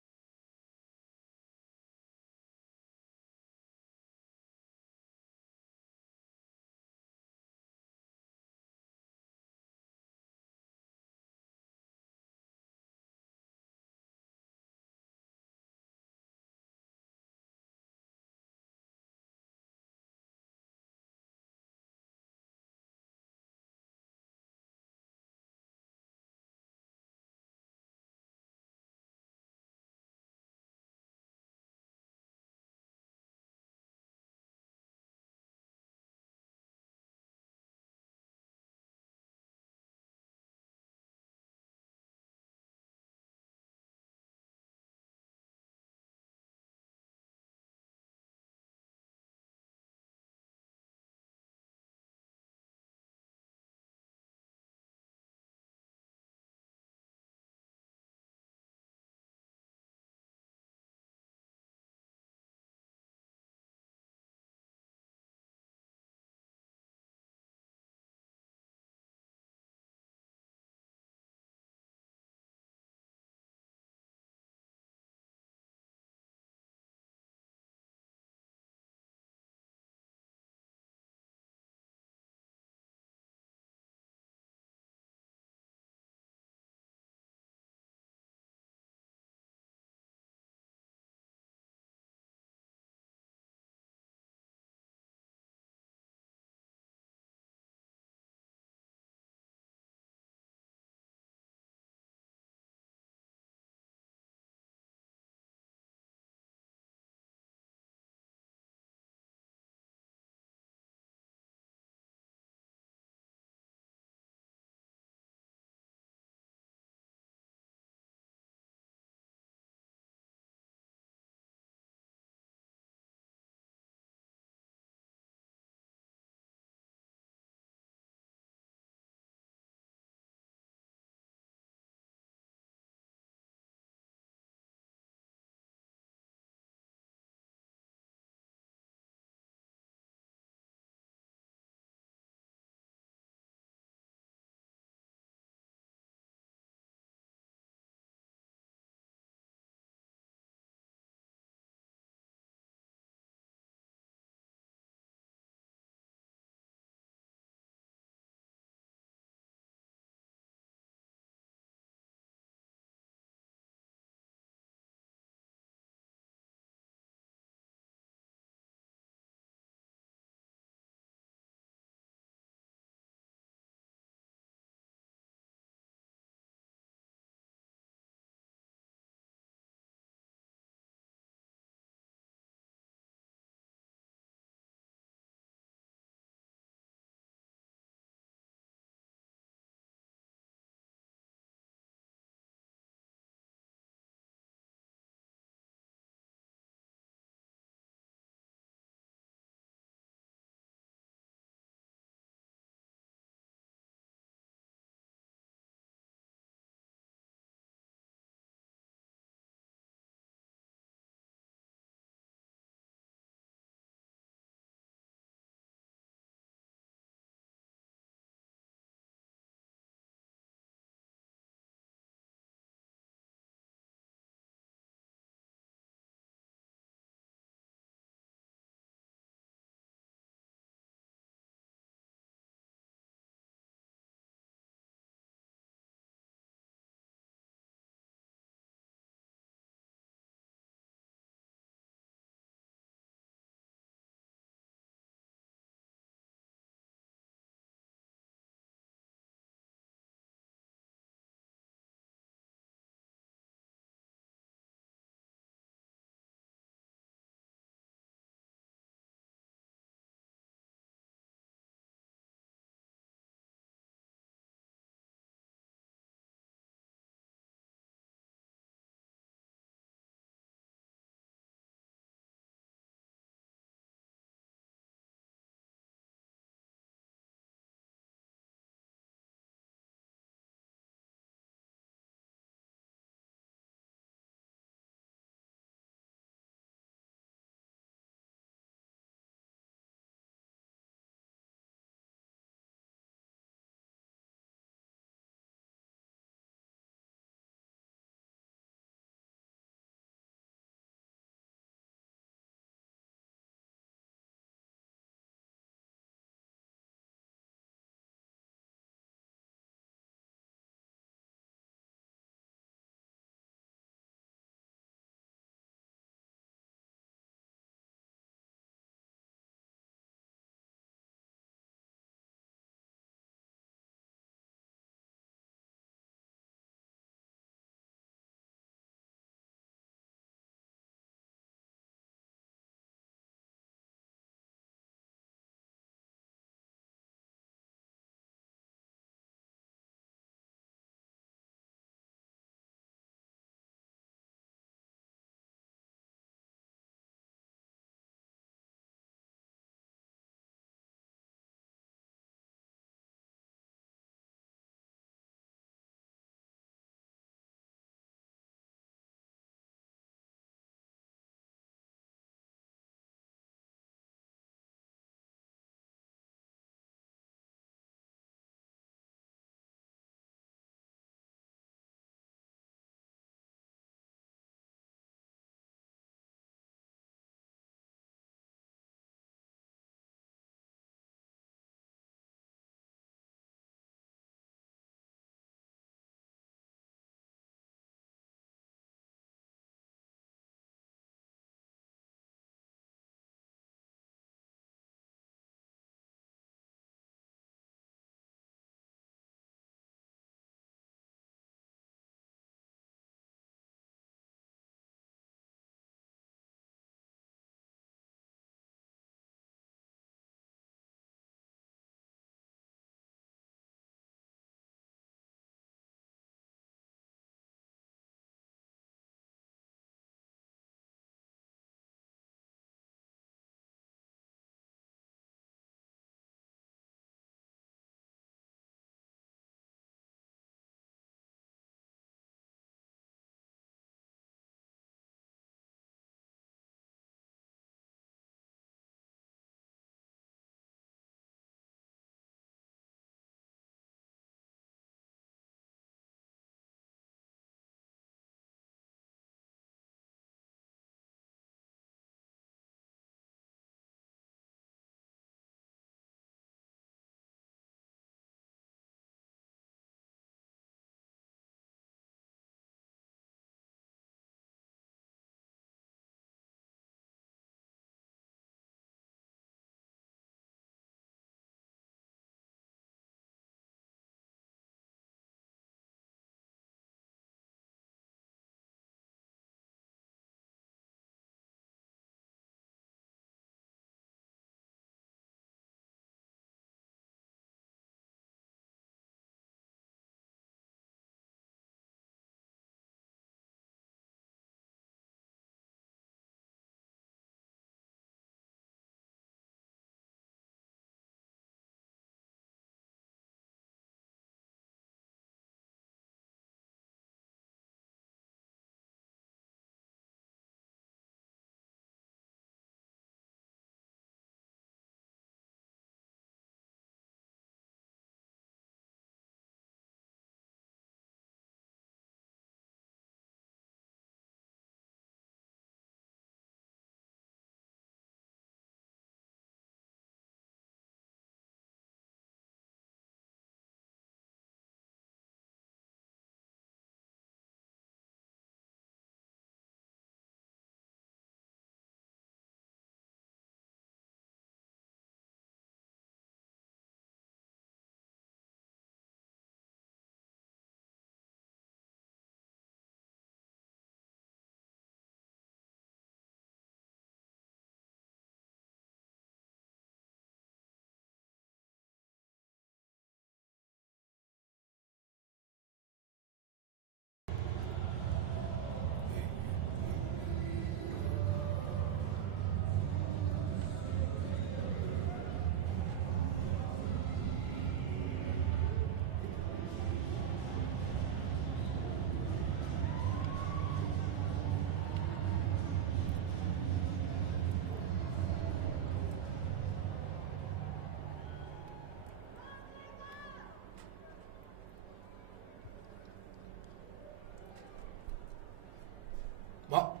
Well,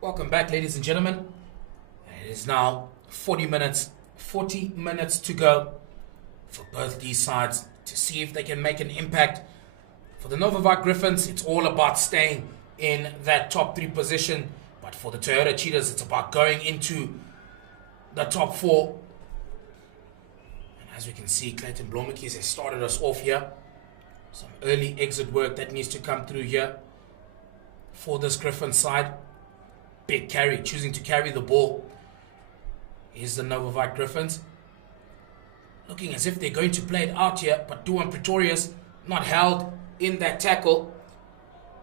welcome back, ladies and gentlemen. It is now 40 minutes to go for both these sides to see if they can make an impact. For the NovaVit Griffons, it's all about staying in that top 3 position. But for the Toyota Cheetahs, it's about going into the top 4. And as we can see, Clayton Blommetjies has started us off here. Some early exit work that needs to come through here for this Griffon side. Big carry, choosing to carry the ball. Here's the NovaVit Griffons. Looking as if they're going to play it out here, but Duan Pretorius not held in that tackle.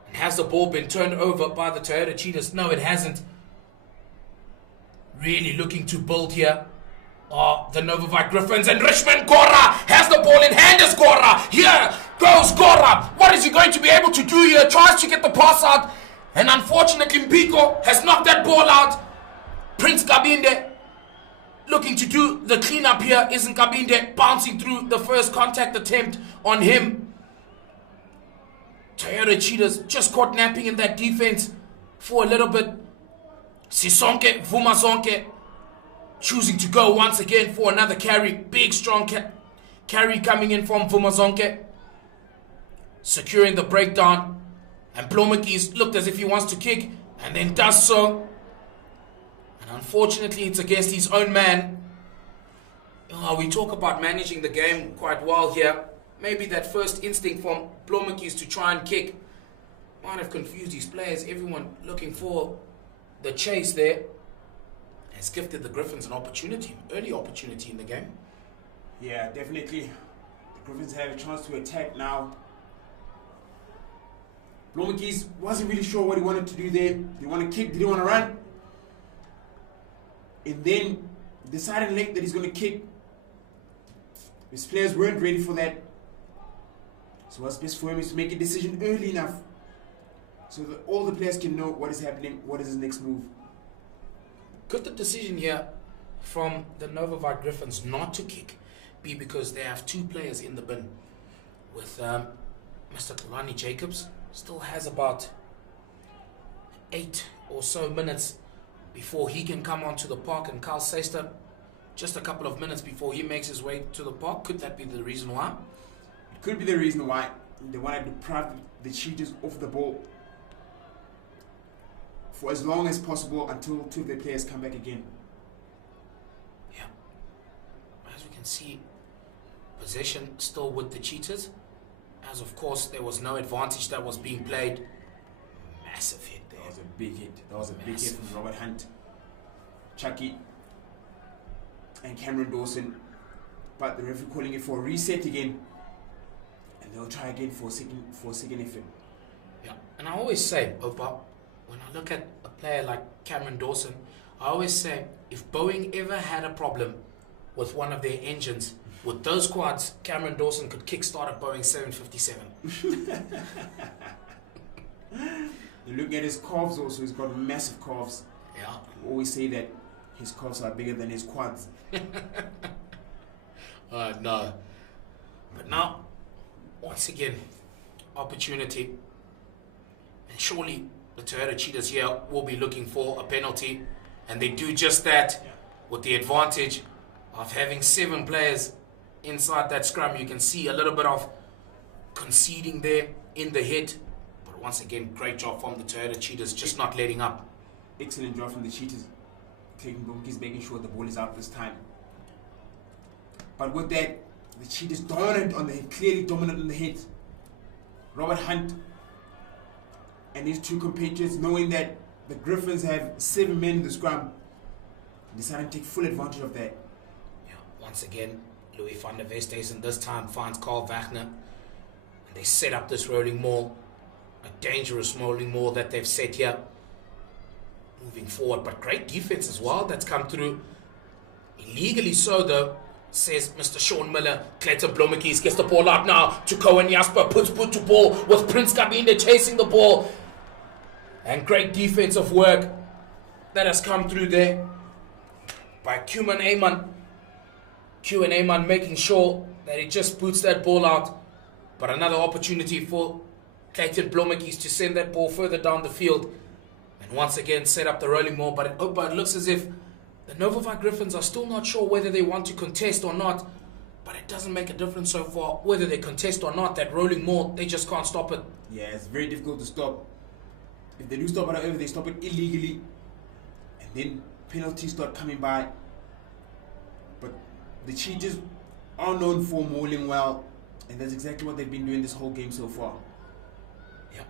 And has the ball been turned over by the Toyota Cheetahs? No, it hasn't. Really looking to build here are the NovaVit Griffons, and Richmond Gora has the ball in hand. Is Gora. Here goes Gora. What is he going to be able to do here? Tries to get the pass out, and unfortunately Mpiko has knocked that ball out. Prince Kabinde looking to do the cleanup here. Isn't Kabinde bouncing through the first contact attempt on him? Toyota Cheetahs just caught napping in that defense for a little bit. Sisonke Vumazonke choosing to go once again for another carry. Big strong carry coming in from Vumazonke, securing the breakdown. And Blommetjies looked as if he wants to kick, and then does so. And unfortunately, it's against his own man. We talk about managing the game quite well here. Maybe that first instinct from Blommetjies to try and kick might have confused his players. Everyone looking for the chase there has gifted the Griffons an opportunity, early opportunity in the game. Yeah, definitely. The Griffons have a chance to attack now. Blommetjies wasn't really sure what he wanted to do there. Did he want to kick? Did he want to run? And then decided late that he's going to kick. His players weren't ready for that. So what's best for him is to make a decision early enough so that all the players can know what is happening, what is his next move. Could the decision here from the NovaVit Griffons not to kick be because they have 2 players in the bin? With Mr. Kalani Jacobs still has about 8 or so minutes before he can come onto the park, and Carl Seister just a couple of minutes before he makes his way to the park. Could that be the reason why? It could be the reason why they want to deprive the Cheetahs of the ball for as long as possible until 2 of their players come back again. Yeah. As we can see, possession still with the Cheetahs, as of course there was no advantage that was being played. Massive hit there. That was a big hit. That was a big hit from Robert Hunt, Chucky, and Cameron Dawson. But the referee calling it for a reset again, and they'll try again for a second effort. Yeah, and I always say, Opa, when I look at a player like Cameron Dawson, I always say, if Boeing ever had a problem with one of their engines, with those quads, Cameron Dawson could kickstart a Boeing 757. You look at his calves also, he's got massive calves. Yeah. I always say that his calves are bigger than his quads. No. But now, once again, opportunity. And surely the Toyota Cheetahs here will be looking for a penalty. And they do just that with the advantage of having 7 players inside that scrum. You can see a little bit of conceding there in the hit. But once again, great job from the Toyota Cheetahs, just not letting up. Excellent job from the Cheetahs. Clayton Blommetjies making sure the ball is out this time. But with that, the Cheetahs dominant on the hit, clearly dominant on the hit. Robert Hunt and his 2 compatriots, knowing that the Griffons have 7 men in the scrum, decided to take full advantage of that. Yeah, once again, Louis van der Westhuizen this time finds Carl Wagner, and they set up this rolling maul, a dangerous rolling maul that they've set here. Moving forward, but great defense as well that's come through. Illegally so though, says Mr. Sean Miller. Clayton Blommetjies gets the ball out now to Cohen Jasper, puts to ball with Prince Kabinde chasing the ball. And great defensive work that has come through there by Q and Ayman making sure that he just boots that ball out. But another opportunity for Clayton Blommetjies to send that ball further down the field. And once again, set up the rolling maul. But it looks as if the NovaVit Griffons are still not sure whether they want to contest or not. But it doesn't make a difference so far whether they contest or not. That rolling maul, they just can't stop it. Yeah, it's very difficult to stop. If they do stop it, however, they stop it illegally. And then penalties start coming by. But the Cheetahs are known for mauling well. And that's exactly what they've been doing this whole game so far. Yeah.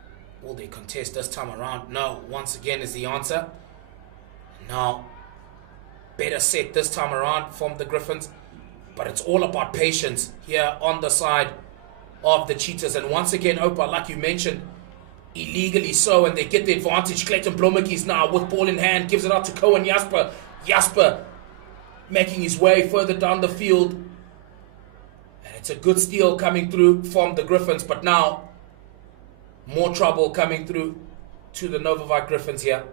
Will they contest this time around? No. Once again is the answer. Now, better set this time around from the Griffons. But it's all about patience here on the side of the Cheetahs. And once again, Opa, like you mentioned, illegally so, and they get the advantage. Clayton Blommetjies now with ball in hand, gives it out to Cohen Jasper. Jasper making his way further down the field. And it's a good steal coming through from the Griffons. But now, more trouble coming through to the NovaVit Griffons here.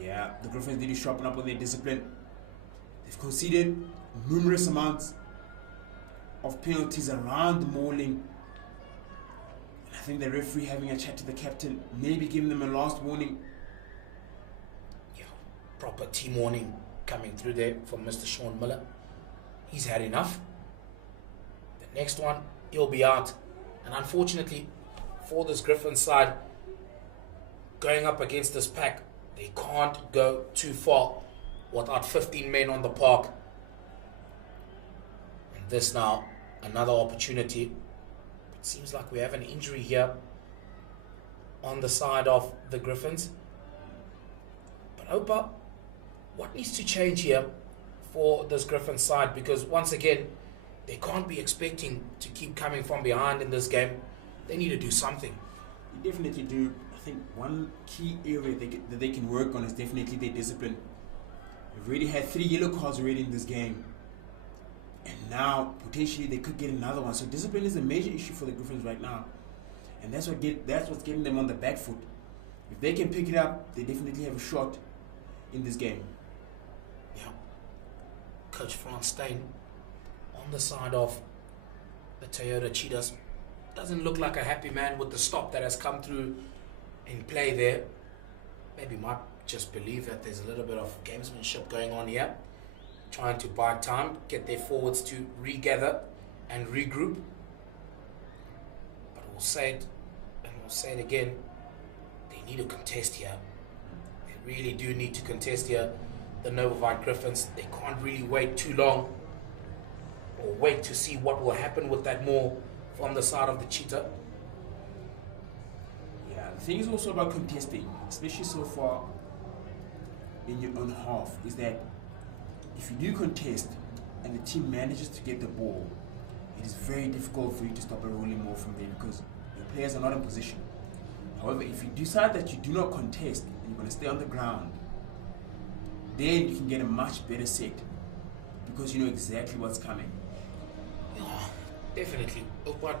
Yeah, the Griffons need to sharpen up on their discipline. They've conceded numerous amounts of penalties around the mauling. I think the referee having a chat to the captain, maybe giving them a last warning. Yeah, proper team warning coming through there from Mr. Sean Miller. He's had enough. The next one, he'll be out. And unfortunately, for this Griffin side, going up against this pack, they can't go too far without 15 men on the park. And this now, another opportunity. It seems like we have an injury here on the side of the Griffons. But Opa, what needs to change here for this Griffin side? Because once again, they can't be expecting to keep coming from behind in this game. They need to do something. They definitely do. I think one key area that they can work on is definitely their discipline. They've already had 3 yellow cards already in this game. And now, potentially, they could get another one. So discipline is a major issue for the Griffons right now. And that's what's getting them on the back foot. If they can pick it up, they definitely have a shot in this game. Yeah. Coach Franz Stein on the side of the Toyota Cheetahs doesn't look like a happy man with the stop that has come through in play there. Maybe might just believe that there's a little bit of gamesmanship going on here, trying to buy time, get their forwards to regather and regroup. But we'll say it, and we'll say it again, they need to contest here. They really do need to contest here. The NovaVit Griffons, they can't really wait too long or wait to see what will happen with that maul from the side of the Cheetah. Yeah, the thing is also about contesting, especially so far in your own half, is that if you do contest and the team manages to get the ball, it is very difficult for you to stop a rolling maul from there because your players are not in position. However, if you decide that you do not contest and you're going to stay on the ground, then you can get a much better set because you know exactly what's coming. Yeah, definitely. But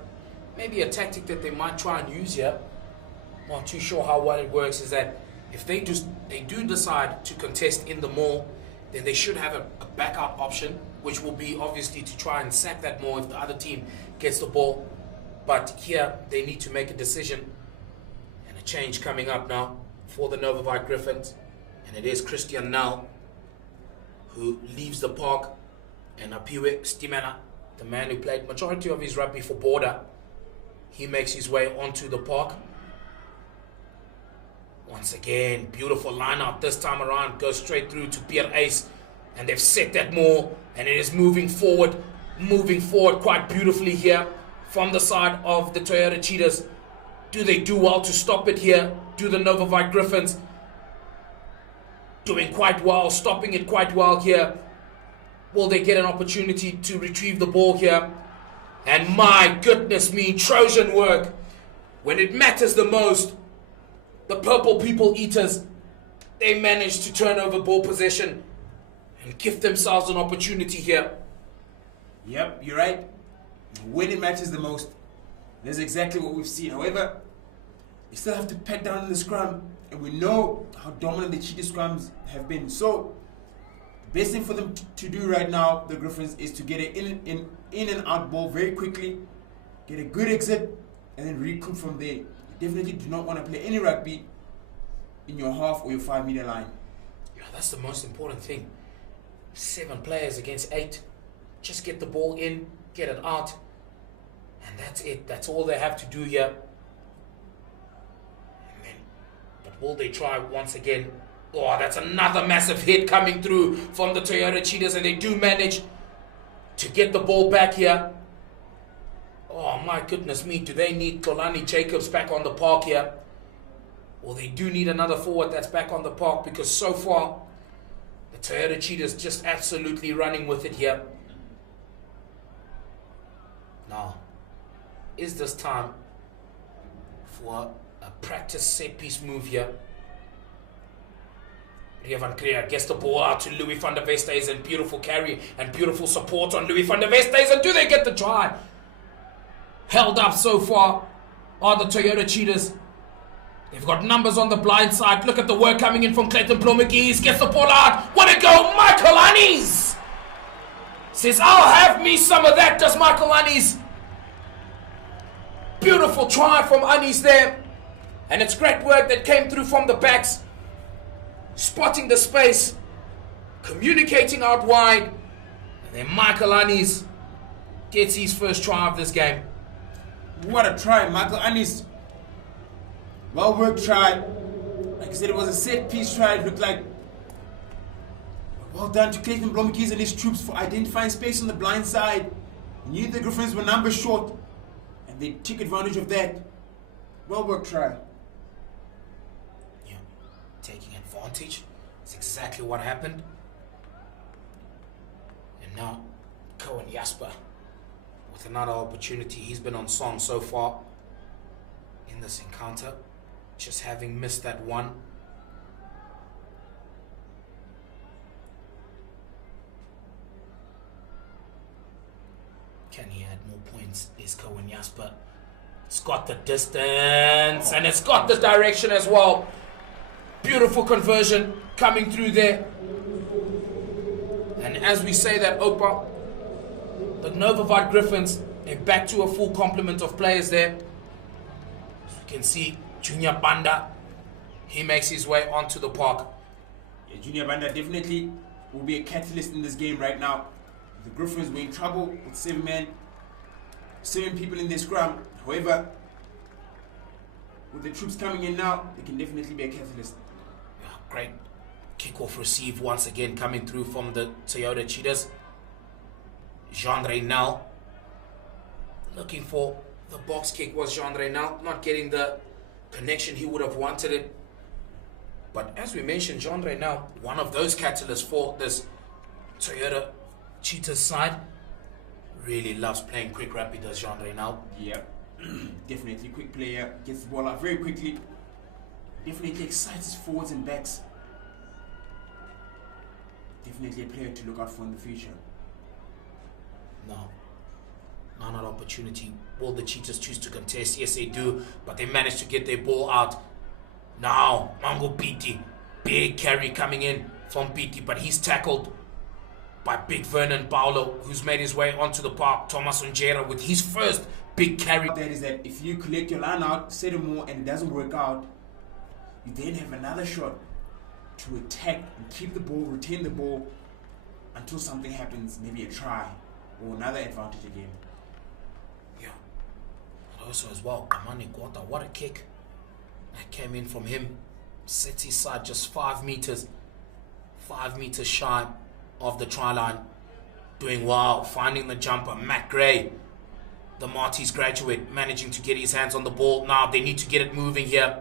maybe a tactic that they might try and use here, not too sure how well it works, is that if they do decide to contest in the maul, then they should have a backup option, which will be obviously to try and sack that maul if the other team gets the ball. But here they need to make a decision, and a change coming up now for the NovaVit Griffons, and it is Christian Nel who leaves the park, and Apiwe Stimela, the man who played majority of his rugby for Border, he makes his way onto the park. Once again, beautiful line out this time around, goes straight through to Pierre Ace, and they've set that maul, and it is moving forward quite beautifully here from the side of the Toyota Cheetahs. Do they do well to stop it here? Do the NovaVit Griffons? Doing quite well, stopping it quite well here. Will they get an opportunity to retrieve the ball here? And my goodness me, Trojan work. When it matters the most, the Purple People Eaters, they managed to turn over ball possession and give themselves an opportunity here. Yep, you're right. When it matters the most, that's exactly what we've seen. However, you still have to pat down in the scrum, and we know how dominant the Cheetah scrums have been. So, the best thing for them to do right now, the Griffons, is to get an in and out ball very quickly, get a good exit, and then recoup from there. You definitely do not want to play any rugby in your half or your 5 meter line. Yeah, that's the most important thing. 7 players against 8. Just get the ball in, get it out, and that's it. That's all they have to do here. And then, but will they try once again? Oh, that's another massive hit coming through from the Toyota Cheetahs, and they do manage to get the ball back here. Oh my goodness me, do they need Xolani Jacobs back on the park here? Well, they do need another forward that's back on the park, because so far the Toyota Cheetahs just absolutely running with it here. Now, is this time for a practice set piece move here? Ria van Creer gets the ball out to Louis van der Westhuizen, and beautiful carry and beautiful support on Louis van der Westhuizen, and do they get the try? Held up so far are the Toyota Cheetahs. They've got numbers on the blind side. Look at the work coming in from Clayton Blomegies. Gets the ball out. What a go, Michael Annies! Says, I'll have me some of that, does Michael Annies. Beautiful try from Annies there. And it's great work that came through from the backs. Spotting the space. Communicating out wide. And then Michael Annies gets his first try of this game. What a try, Michael Annies. Well worked try. Like I said, it was a set piece try. It looked like. Well done to Clayton Blomekies and his troops for identifying space on the blind side. He knew the Griffons were numbers short, and they took advantage of that. Well worked try. Yeah, taking advantage. That's exactly what happened. And now, Cohen Jasper with another opportunity. He's been on song so far in this encounter, just having missed that one. Can he add more points? Is Cohen Jasper. It's got the distance and it's got the direction as well. Beautiful conversion coming through there. And as we say that, Opa, the NovaVit Griffons, they're back to a full complement of players there. As you can see, Junior Banda, he makes his way onto the park. Yeah, Junior Banda definitely will be a catalyst in this game right now. The Griffons were in trouble with 7 people in their scrum. However, with the troops coming in now, they can definitely be a catalyst. Yeah, great kickoff receive once again coming through from the Toyota Cheetahs. Jean Reynal looking for the box kick was Jean Reynal, not getting the connection he would have wanted it. But as we mentioned, Jean Reynal, one of those catalysts for this Toyota Cheetahs side, really loves playing quick rapid, does Jean Reynal. Yep, definitely quick player, gets the ball out very quickly, definitely excites his forwards and backs. Definitely a player to look out for in the future. Now another opportunity. Will the Cheetahs choose to contest? Yes, they do, but they manage to get their ball out. Now, Mango Piti, big carry coming in from Piti, but he's tackled by Big Vernon Paulo, who's made his way onto the park. Thomas Unjera with his first big carry. That is that if you collect your line out, set him more, and it doesn't work out, you then have another shot to attack and keep the ball, retain the ball until something happens, maybe a try or another advantage again. Yeah. But also as well, Kamani Kwata, what a kick that came in from him. Sets his side just 5 meters. 5 meters shy of the try line. Doing well, finding the jumper. Matt Gray, the Marty's graduate, managing to get his hands on the ball. Now they need to get it moving here.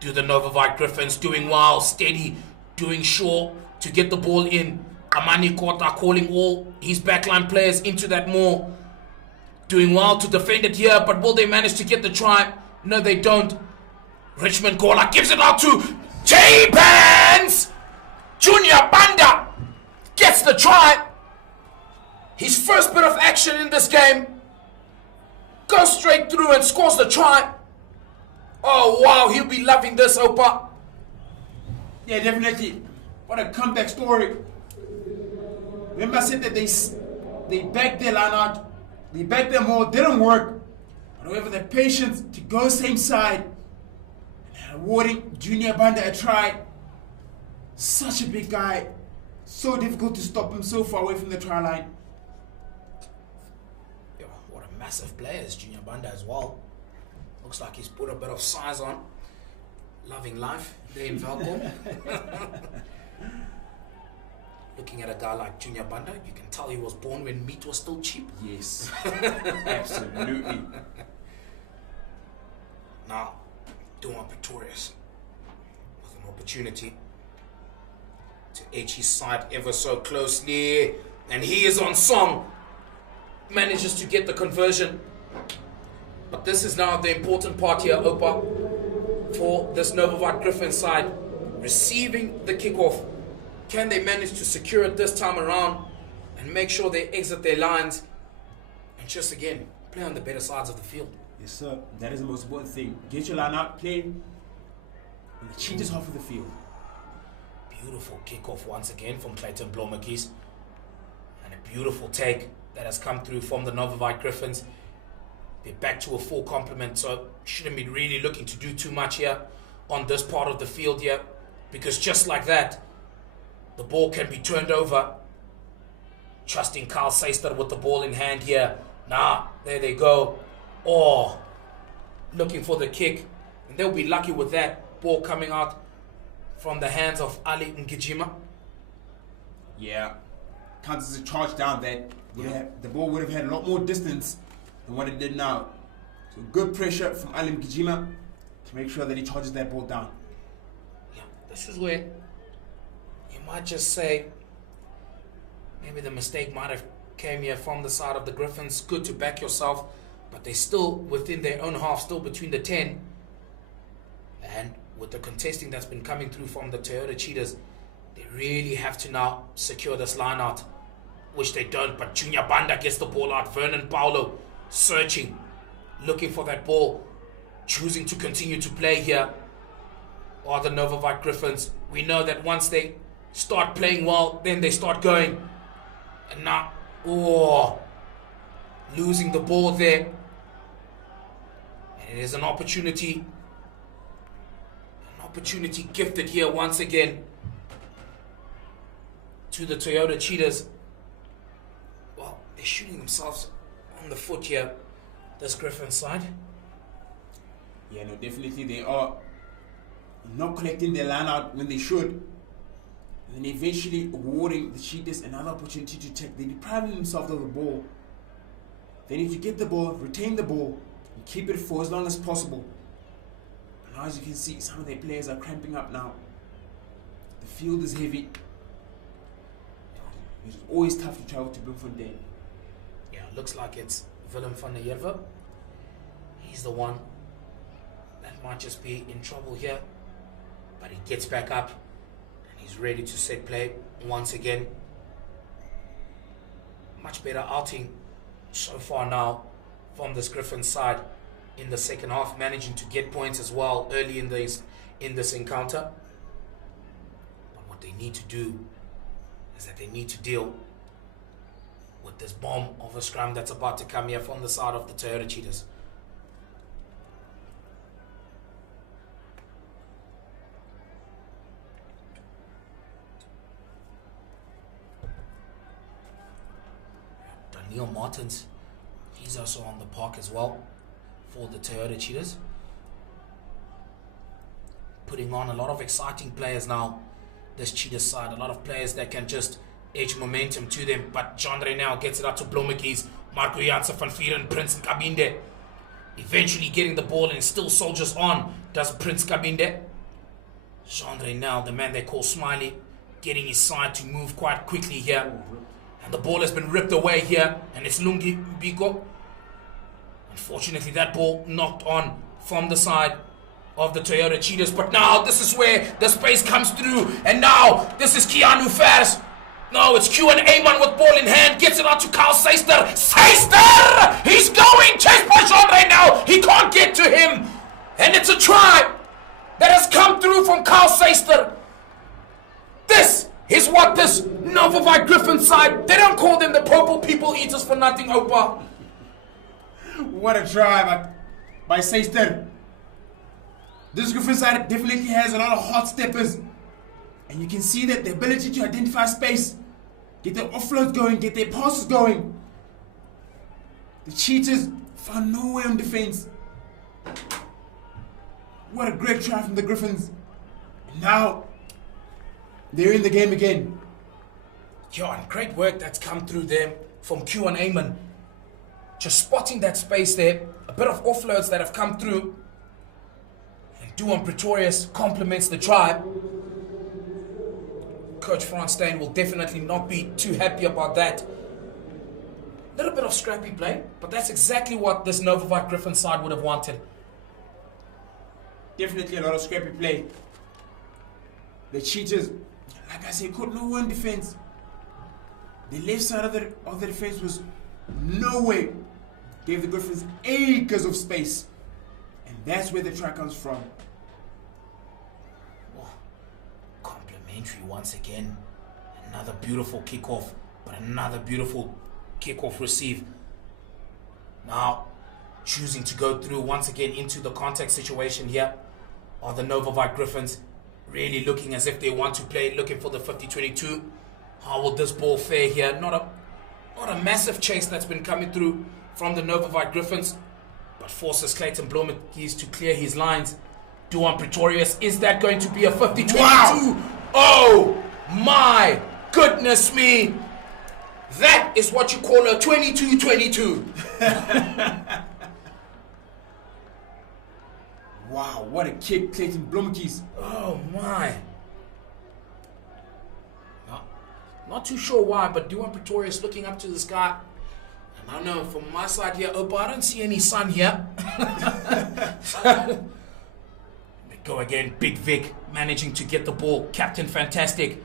Do the NovaVit Griffons, doing well, steady, doing sure to get the ball in. Kamani Kota calling all his backline players into that more. Doing well to defend it here, but will they manage to get the try? No, they don't. Richmond Kola gives it out to J-Pants! Junior Banda gets the try. His first bit of action in this game. Goes straight through and scores the try. Oh wow, he'll be loving this, Opa. Yeah, definitely. What a comeback story. Remember I said that they backed their line out. They backed them all, didn't work. But however, the patience to go same side and awarding Junior Banda a try. Such a big guy. So difficult to stop him so far away from the try line. Yeah, what a massive player is Junior Banda as well. Looks like he's put a bit of size on. Loving life there in Valco. Looking at a guy like Junior Banda, you can tell he was born when meat was still cheap. Yes, absolutely. Now, Duma Pretorius with an opportunity to edge his side ever so closely, and he is on song. Manages to get the conversion, but this is now the important part here, Opa, for this NovaVit Griffons side, receiving the kickoff. Can they manage to secure it this time around and make sure they exit their lines and just again play on the better sides of the field? Yes, sir. That is the most important thing. Get your line out, play on the Cheetahs half of the field. Beautiful kickoff once again from Clayton Blomekis, and a beautiful take that has come through from the NovaVit Griffons. They're back to a full complement, so shouldn't be really looking to do too much here on this part of the field here, because just like that, the ball can be turned over. Trusting Carl Seister with the ball in hand here. There they go. Oh, looking for the kick, and they'll be lucky with that ball coming out from the hands of Ali Ngijima. Yeah, counts as a charge down that. The ball would have had a lot more distance than what it did now. So good pressure from Ali Ngijima to make sure that he charges that ball down. Yeah, this is where you might just say maybe the mistake might have came here from the side of the Griffons. Good to back yourself, but they're still within their own half, still between the 10. And with the contesting that's been coming through from the Toyota Cheetahs, they really have to now secure this line out, which they don't. But Junior Banda gets the ball out. Vernon Paulo searching, looking for that ball, choosing to continue to play here are the NovaVit Griffons. We know that once they start playing well, then they start going. And now, losing the ball there. And it is an opportunity gifted here once again to the Toyota Cheetahs. Well, they're shooting themselves on the foot here, this Griffon side. Yeah, no, definitely they are not collecting their line out when they should. And then eventually awarding the Cheetahs another opportunity to take. They're depriving themselves of the ball. They need to get the ball, retain the ball, and keep it for as long as possible. Now, as you can see, some of their players are cramping up now. The field is heavy. It's always tough to travel to Bloemfontein. Yeah, looks like it's Willem van der Heerwe. He's the one that might just be in trouble here. But he gets back up and he's ready to set play once again. Much better outing so far now from this Griffon side in the second half, managing to get points as well early in this encounter. But what they need to do is that they need to deal with this bomb of a scrum that's about to come here from the side of the Toyota Cheetahs. Daniel Martins, he's also on the park as well for the Toyota Cheetahs. Putting on a lot of exciting players now, this Cheetahs side. A lot of players that can just edge momentum to them. But John now gets it out to Blomekis, Marco Janssen van Vieren, Prince Nkabinde. Eventually getting the ball and still soldiers on, does Prince Nkabinde. Jean now, the man they call Smiley, getting his side to move quite quickly here. And the ball has been ripped away here, and it's Lungi Biko. Unfortunately, that ball knocked on from the side of the Toyota Cheetahs. But now this is where the space comes through. And now this is Keanu Fers. No, it's Q and Amon with ball in hand. Gets it out to Carl Seister. Seister! He's going! Chased by Jean right now. He can't get to him. And it's a try that has come through from Carl Seister. This is what this NovaVit Griffon side, they don't call them the purple people eaters for nothing, Opa. What a try by Seister. This Griffon side definitely has a lot of hot steppers. And you can see that the ability to identify space, get their offloads going, get their passes going. The Cheetahs found no way on defense. What a great try from the Griffons. And now, they're in the game again. Yeah, and great work that's come through there from Q and Eamon. Just spotting that space there. A bit of offloads that have come through. And Duan Pretorius compliments the tribe. Coach Franz Steyn will definitely not be too happy about that. Little bit of scrappy play, but that's exactly what this NovaVit Griffon side would have wanted. Definitely a lot of scrappy play. The Cheetahs, like I said, could no one defense. The left side of the defense was no way. Gave the Griffons acres of space. And that's where the try comes from. Oh, complimentary once again. Another beautiful kickoff, but another beautiful kickoff receive. Now, choosing to go through once again into the contact situation here are the NovaVit Griffons. Really looking as if they want to play, looking for the 50-22. How will this ball fare here? Not a massive chase that's been coming through from the NovaVit Griffons, but forces Clayton Blommetjies to clear his lines. Duan Pretorius, is that going to be a 50-22? Wow. Oh my goodness me! That is what you call a 22-22. Wow, what a kick, Clayton Blommetjies. Oh my. Not too sure why, but Duan Pretorius looking up to this guy. And I don't know, from my side here, Opa, I don't see any sun here. They go again, Big Vic managing to get the ball. Captain Fantastic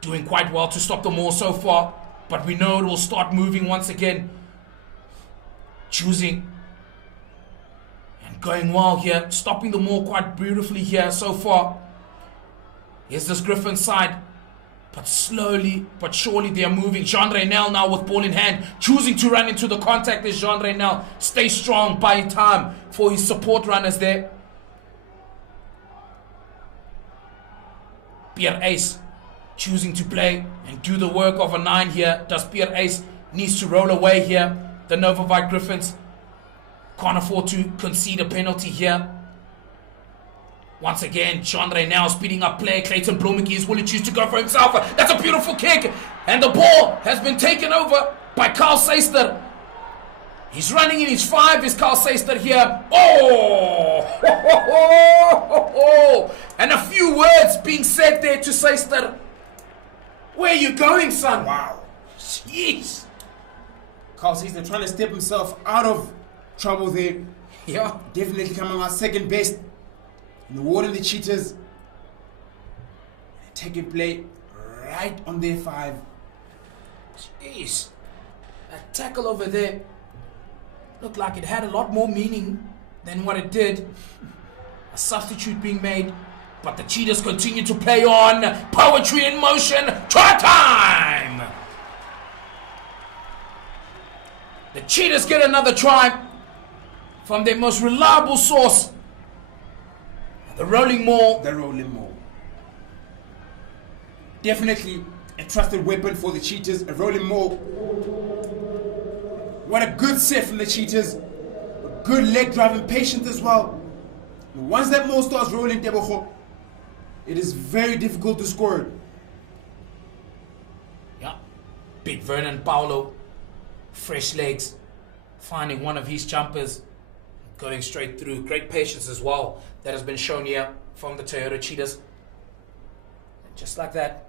doing quite well to stop the maul so far. But we know it will start moving once again. Choosing and going well here. Stopping the maul quite beautifully here so far. Here's this Griffon side. But slowly, but surely they are moving. Jean Reynel now with ball in hand. Choosing to run into the contact as Jean Reynel stays strong, buying time for his support runners there. Pierre Ace choosing to play and do the work of a 9 here. Does Pierre Ace needs to roll away here. The NovaVit Griffons can't afford to concede a penalty here. Once again, Jean Reynel speeding up play. Clayton Blommetjies will choose to go for himself. That's a beautiful kick. And the ball has been taken over by Carl Seister. He's running in his 5. Is Carl Seister here? Oh! And a few words being said there to Seister. Where are you going, son? Wow. Jeez. Carl Seister trying to step himself out of trouble there. Yeah. Definitely coming out second best. Rewarding the Cheetahs. Taking play right on their 5. Jeez. That tackle over there looked like it had a lot more meaning than what it did. A substitute being made, but the Cheetahs continue to play on. Poetry in motion. Try time! The Cheetahs get another try from their most reliable source. The rolling maul. The rolling maul. Definitely a trusted weapon for the Cheetahs. A rolling maul. What a good set from the Cheetahs. A good leg driving, patient as well. Once that maul starts rolling, Tebogo, it is very difficult to score it. Yeah. Big Vernon Paulo. Fresh legs. Finding one of his jumpers. Going straight through. Great patience as well. That has been shown here from the Toyota Cheetahs. And just like that,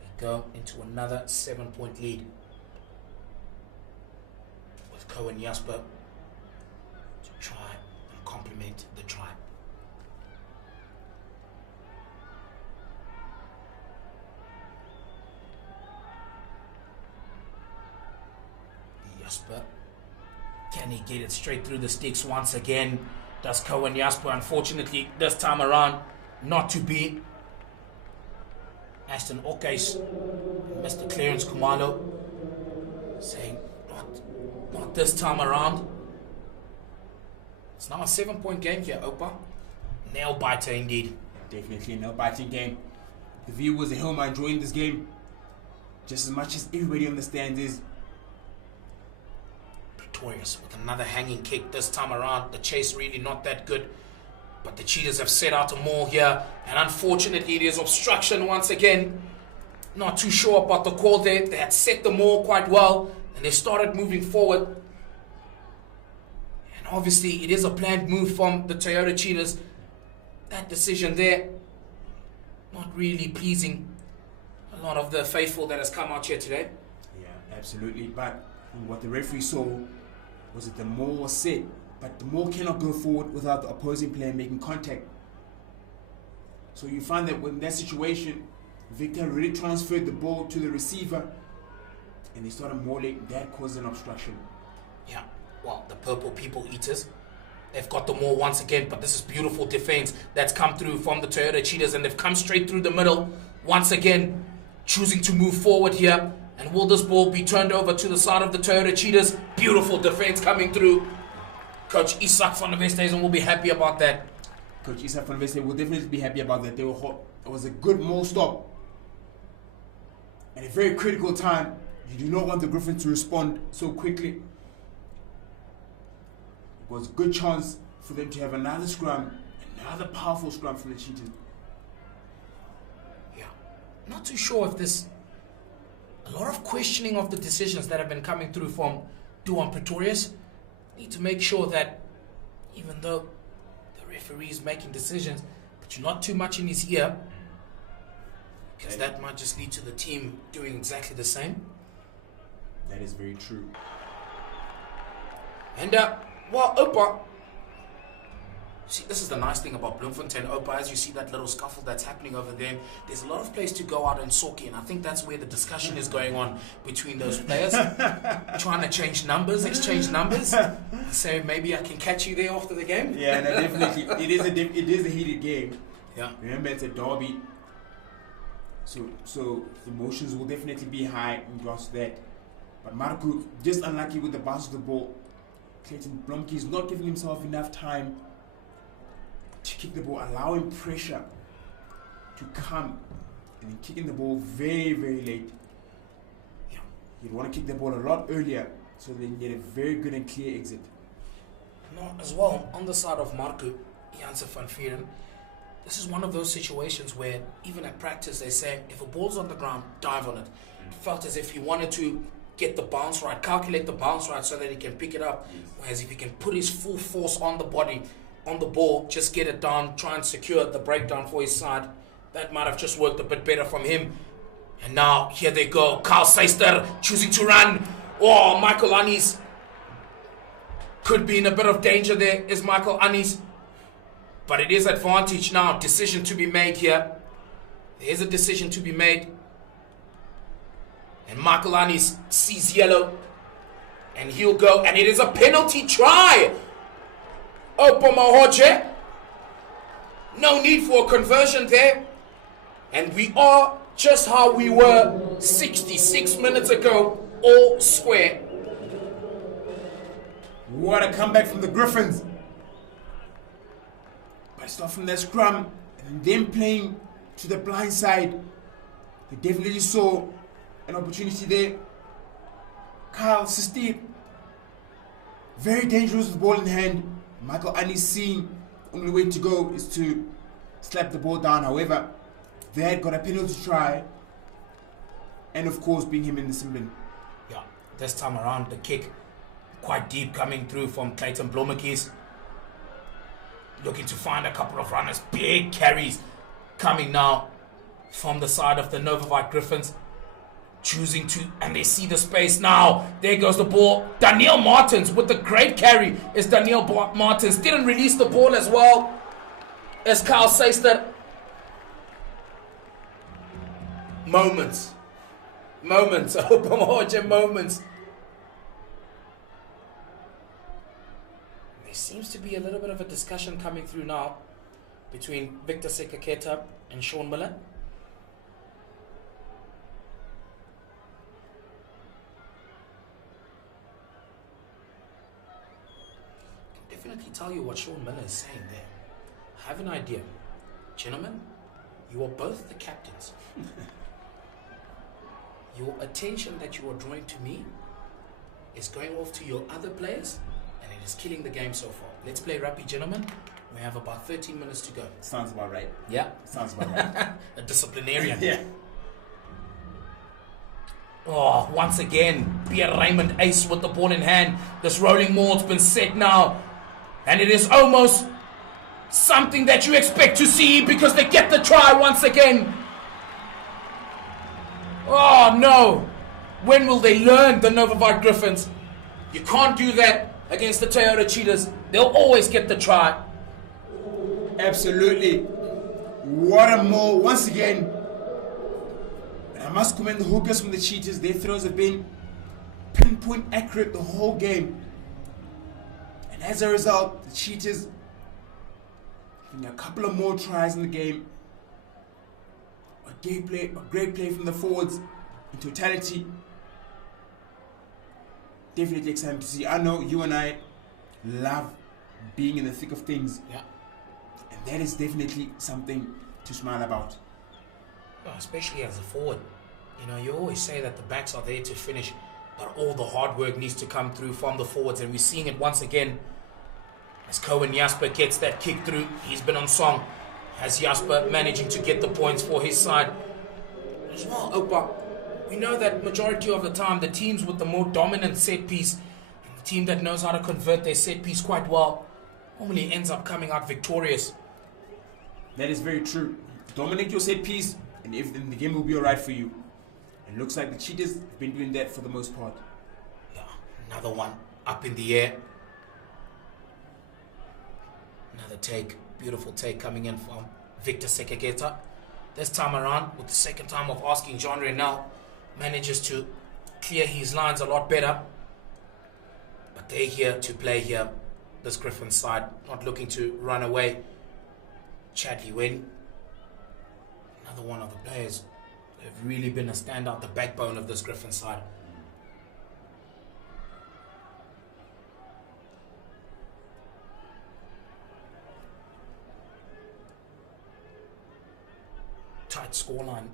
we go into another 7-point lead. With Cohen Jasper to try and complement the tribe. Jasper. Can he get it straight through the sticks once again? Does Cohen Jasper, unfortunately, this time around, not to be. Aston Okes, Mr. Clarence Kumalo, saying, not this time around. It's now a 7-point game here, Opa. Nail biter indeed. Definitely a nail-biting game. The viewers at home are enjoying this game just as much as everybody understands is. Pretorius with another hanging kick this time around. The chase really not that good. But the Cheetahs have set out a maul here. And unfortunately, there's obstruction once again. Not too sure about the call there. They had set the maul quite well. And they started moving forward. And obviously, it is a planned move from the Toyota Cheetahs. That decision there, not really pleasing a lot of the faithful that has come out here today. Yeah, absolutely. But what the referee saw was that the maul was set, but the maul cannot go forward without the opposing player making contact. So you find that in that situation, Victor really transferred the ball to the receiver, and they started mauling. That caused an obstruction. Yeah, well, the purple people eaters, they've got the maul once again, but this is beautiful defense that's come through from the Toyota Cheetahs, and they've come straight through the middle once again, choosing to move forward here. And will this ball be turned over to the side of the Toyota Cheetahs? Beautiful defense coming through. Coach Isak van der Westhuizen will be happy about that. Coach Isak van der Westhuizen will definitely be happy about that. They were hot. It was a good maul stop. At a very critical time, you do not want the Griffons to respond so quickly. It was a good chance for them to have another scrum, another powerful scrum from the Cheetahs. Yeah, not too sure if this... A lot of questioning of the decisions that have been coming through from Duan Pretorius. Need to make sure that even though the referee is making decisions, but you're not too much in his ear, because that might just lead to the team doing exactly the same. That is very true. And well, Opa, see, this is the nice thing about Bloemfontein, Opa. As you see that little scuffle that's happening over there, there's a lot of place to go out and socky, and I think that's where the discussion is going on between those players, trying to change numbers, exchange numbers. So maybe I can catch you there after the game. Yeah, no, definitely. It is a heated game. Yeah. Remember, it's a derby, so emotions will definitely be high in regards to that. But Marco just unlucky with the bounce of the ball. Clayton Blomke is not giving himself enough time to kick the ball, allowing pressure to come, and then kicking the ball very, very late. Yeah. You'd want to kick the ball a lot earlier so they can get a very good and clear exit. No, as well, on the side of Marco Janse van Vieren, this is one of those situations where even at practice they say if a ball's on the ground, dive on it. It felt as if he wanted to get the bounce right, calculate the bounce right so that he can pick it up. Whereas if he can put his full force on the body, on the ball, just get it down, try and secure the breakdown for his side, that might have just worked a bit better from him. And now, here they go. Carl Seister choosing to run. Oh, Michael Annis could be in a bit of danger there, is Michael Annis. But it is advantage now. Decision to be made here. There is a decision to be made. And Michael Annis sees yellow. And he'll go. And it is a penalty try. Opa Mahoje. No need for a conversion there. And we are just how we were 66 minutes ago. All square. What a comeback from the Griffons. But start from that scrum and then playing to the blind side. They definitely saw an opportunity there. Kyle Sistir, very dangerous with the ball in hand. Michael Annis seeing the only way to go is to slap the ball down. However, they had got a penalty try, and of course being him in the sin bin. Yeah, this time around the kick quite deep coming through from Clayton Blommetjies. Looking to find a couple of runners. Big carries coming now from the side of the NovaVit Griffons. Choosing to, and they see the space now. There goes the ball. Daniel Martins with the great carry is Daniel Martins. Didn't release the ball as well as Carl Seister. Moments. Opa moments. There seems to be a little bit of a discussion coming through now between Victor Sekaketa and Sean Miller. Definitely tell you what Sean Miller is saying there. I have an idea. Gentlemen, you are both the captains. Your attention that you are drawing to me is going off to your other players, and it is killing the game so far. Let's play rugby, gentlemen. We have about 13 minutes to go. Sounds about right. Yeah? Sounds about right. A disciplinarian. Yeah. Oh, once again, Pierre Raymond Ace with the ball in hand. This rolling maul's been set now. And it is almost something that you expect to see because they get the try once again. Oh, no. When will they learn, the NovaVit Griffons? You can't do that against the Toyota Cheetahs. They'll always get the try. Absolutely. What a maul. Once again, I must commend the hookers from the Cheetahs. Their throws have been pinpoint accurate the whole game. And as a result, the Cheetahs having a couple of more tries in the game. A great play from the forwards in totality. Definitely exciting to see. I know you and I love being in the thick of things. Yeah. And that is definitely something to smile about. Oh, especially as a forward. You know, you always say that the backs are there to finish, but all the hard work needs to come through from the forwards, and we're seeing it once again as Cohen Jasper gets that kick through. He's been on song. As Jasper managing to get the points for his side. As well, Opa, we know that majority of the time the teams with the more dominant set piece, and the team that knows how to convert their set piece quite well, normally ends up coming out victorious. That is very true. Dominate your set piece, and the game will be alright for you. It looks like the Cheetahs have been doing that for the most part. Yeah, another one up in the air. Another take, beautiful take coming in from Victor Sekegeta. This time around, with the second time of asking, John Renell manages to clear his lines a lot better. But they're here to play here. This Griffon side, not looking to run away. Chadley Wynn, another one of the players who have really been a standout, the backbone of this Griffon side. Tight scoreline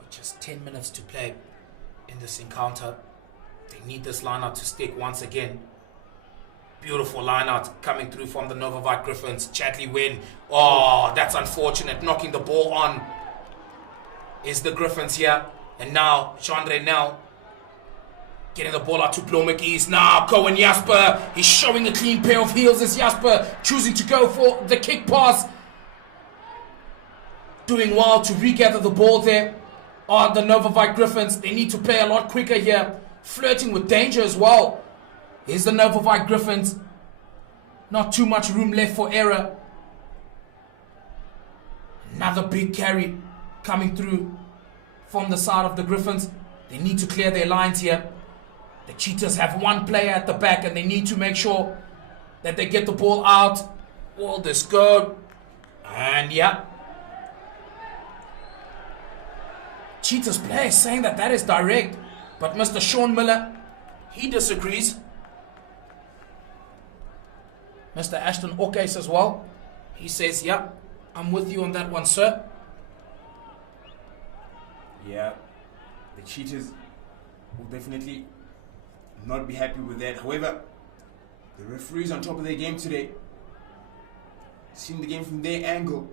with just 10 minutes to play in this encounter. They need this lineout to stick once again. Beautiful lineout coming through from the NovaVit Griffons. Chadley Wynn. Oh, that's unfortunate. Knocking the ball on is the Griffons here. And now Jean Renel getting the ball out to Blomik. Now Cohen Jasper. He's showing a clean pair of heels as Jasper choosing to go for the kick pass. Doing well to regather the ball there are the NovaVit Griffons. They need to play a lot quicker here. Flirting with danger as well. Here's the NovaVit Griffons. Not too much room left for error. Another big carry coming through from the side of the Griffons. They need to clear their lines here. The Cheetahs have one player at the back and they need to make sure that they get the ball out. Will this go? And yeah. Cheetahs player is saying that is direct, but Mr. Sean Miller, he disagrees. Mr. Ashton Okes as well. He says, yeah, I'm with you on that one, sir. Yeah, the Cheetahs will definitely not be happy with that. However, the referees on top of their game today, seeing the game from their angle.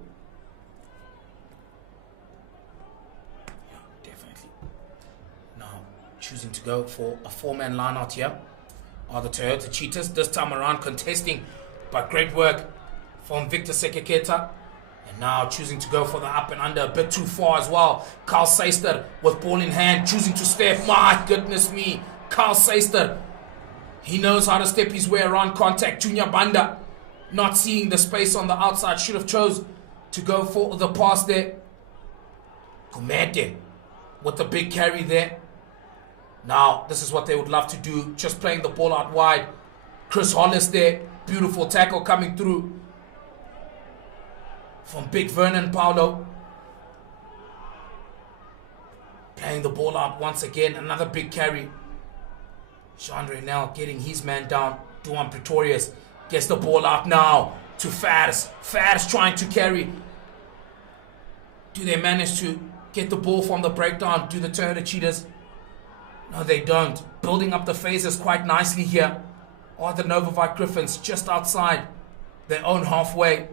Choosing to go for a four-man line-out here are the Toyota Cheetahs. This time around contesting, but great work from Victor Sekeketa. And now choosing to go for the up and under a bit too far as well. Carl Seister with ball in hand, choosing to step. My goodness me, Carl Seister. He knows how to step his way around contact. Junior Banda not seeing the space on the outside. Should have chose to go for the pass there. Kumete with the big carry there. Now, this is what they would love to do, just playing the ball out wide. Chris Hollis there, beautiful tackle coming through from Big Vernon Paulo. Playing the ball out once again, another big carry. Jean Renel getting his man down. Duan Pretorius Gets the ball out now to Fars. Fars trying to carry. Do they manage to get the ball from the breakdown? Do the Toyota Cheetahs? No, they don't. Building up the phases quite nicely here are the NovaVit Griffons, just outside their own halfway.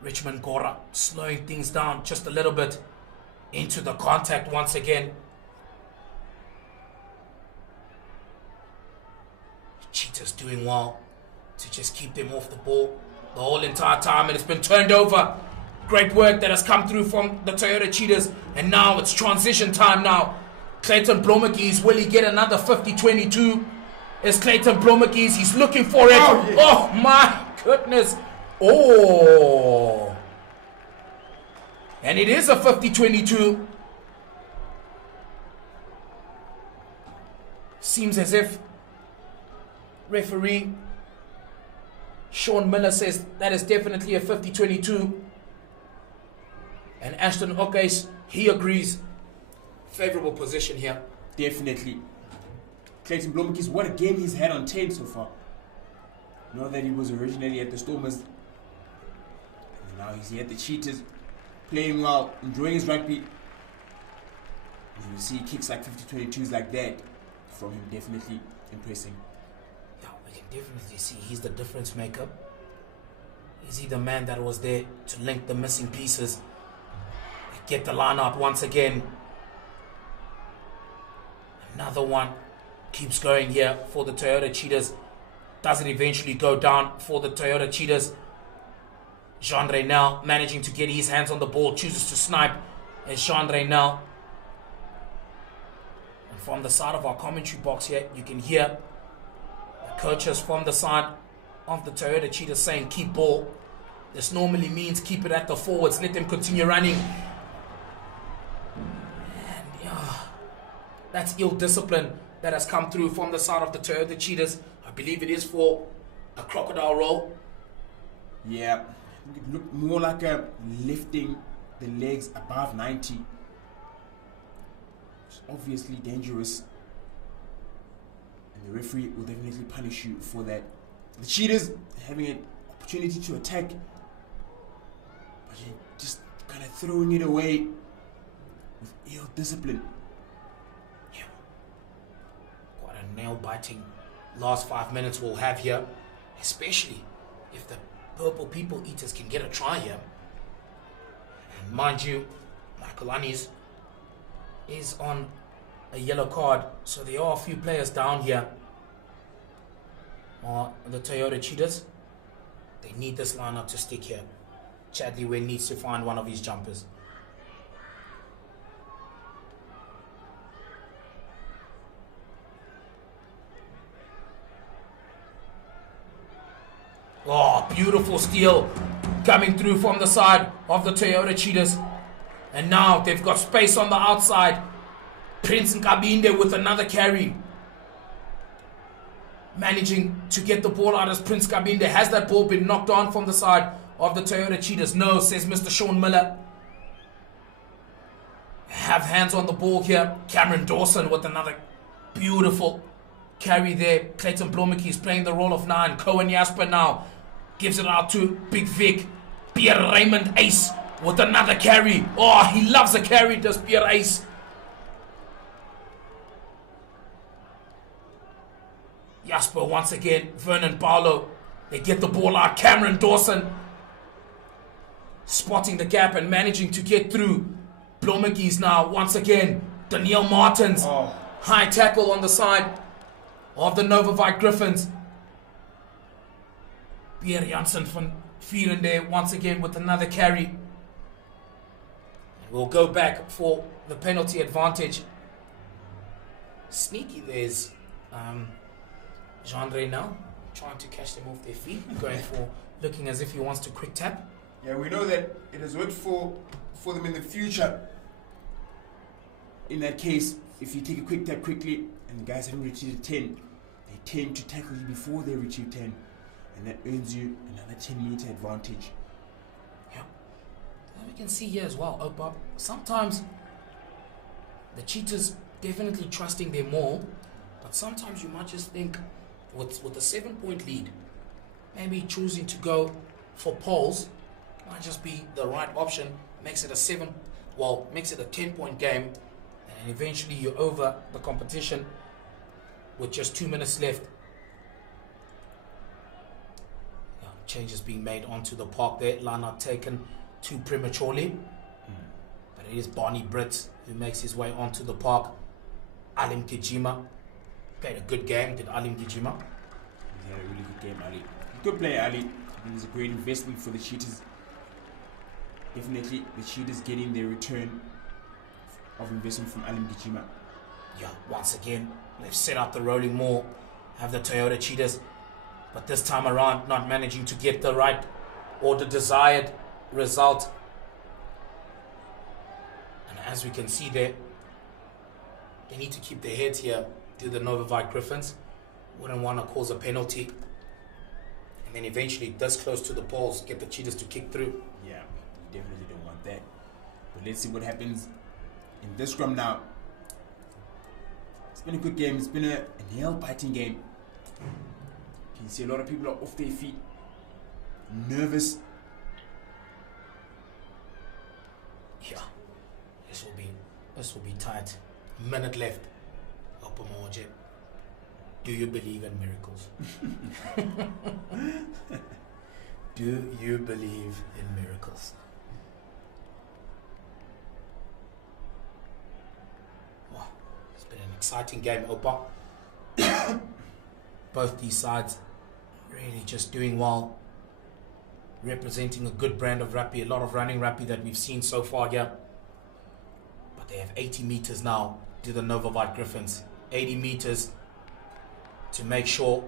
Richmond Gora slowing things down just a little bit into the contact once again. Cheetahs doing well to just keep them off the ball the whole entire time, and it's been turned over. Great work that has come through from the Toyota Cheetahs, and now it's transition time now. Clayton Blommetjies, will he get another 50-22? It's Clayton Blommetjies, he's looking for it. Oh, yeah. Oh my goodness. Oh. And it is a 50-22. Seems as if referee Sean Miller says that is definitely a 50-22. And Ashton Okes, he agrees. Favorable position here. Definitely. Clayton Blommetjies, what a game he's had on tape so far. You know that he was originally at the Stormers. And now he's here at the Cheetahs. Playing well, enjoying his rugby. You see kicks like 50-22s like that from him, definitely impressing. Yeah, we can definitely see he's the difference maker. Is he the man that was there to link the missing pieces? Get the line up once again. Another one keeps going here for the Toyota Cheetahs. Does it eventually go down for the Toyota Cheetahs? Jean Reynel managing to get his hands on the ball, chooses to snipe as Jean Reynel. And from the side of our commentary box here, you can hear the coaches from the side of the Toyota Cheetahs saying keep ball. This normally means keep it at the forwards, let them continue running. And yeah, that's ill discipline that has come through from the side of the Toyota Cheetahs. I believe it is for a crocodile roll. Yeah, it looked more like a lifting the legs above 90. It's obviously dangerous. And the referee will definitely punish you for that. The Cheetahs having an opportunity to attack, but you're just kind of throwing it away with ill discipline. Yeah. Quite a nail-biting last 5 minutes we'll have here, especially if the Purple People Eaters can get a try here. And mind you, Michael Annis is on a yellow card, so there are a few players down here. The Toyota Cheetahs, they need this lineup to stick here. Chadley Wynn needs to find one of his jumpers. Oh, beautiful steal coming through from the side of the Toyota Cheetahs. And now they've got space on the outside. Prince Nkabinde with another carry. Managing to get the ball out as Prince Nkabinde. Has that ball been knocked on from the side of the Toyota Cheetahs? No, says Mr. Sean Miller. Have hands on the ball here. Cameron Dawson with another beautiful carry there. Clayton Blommetjies is playing the role of 9. Cohen Jasper now gives it out to Big Vic. Pierre Raymond Ace with another carry. Oh, he loves a carry, does Pierre Ace. Jasper once again. Vernon Barlow. They get the ball out. Cameron Dawson spotting the gap and managing to get through. Blommetjies now once again. Danielle Martins. Oh. High tackle on the side of the NovaVit Griffons. Pierre Janssen van Vieren there once again with another carry. And we'll go back for the penalty advantage. Sneaky there's Jean Reynel trying to catch them off their feet, going for looking as if he wants to quick tap. Yeah, we know that it has worked for them in the future. In that case, if you take a quick tap quickly and the guys haven't retrieved 10, they tend to tackle you before they retrieve 10, and that earns you another 10-meter advantage. Yeah, and we can see here as well, Opa, sometimes the Cheetahs definitely trusting their maul, but sometimes you might just think with a 7-point lead, maybe choosing to go for poles might just be the right option. Makes it a 10-point game, and eventually you're over the competition with just 2 minutes left. Changes being made onto the park there. Line out taken too prematurely. But it is Barney Britt who makes his way onto the park. Alim Gijima played a good game, did Alim Gijima? He had a really good game, Ali. Good player, Ali. I think it's a great investment for the Cheetahs. Definitely the Cheetahs getting their return of investment from Alim Gijima. Yeah, once again, they've set out the rolling more, have the Toyota Cheetahs, but this time around not managing to get the right or the desired result. And as we can see there, they need to keep their heads here, do the NovaVit Griffons. Wouldn't want to cause a penalty. And then eventually, this close to the poles, get the Cheetahs to kick through. Yeah, you definitely don't want that. But let's see what happens in this scrum now. It's been a good game. It's been a nail-biting game. You can see a lot of people are off their feet, nervous. Yeah, this will be tight. Minute left. Opamoje, do you believe in miracles? Do you believe in miracles? Wow, it's been an exciting game, Opa. Both these sides really just doing well, representing a good brand of rugby, a lot of running rugby that we've seen so far here. But they have 80 meters now to the NovaVit Griffons. 80 meters to make sure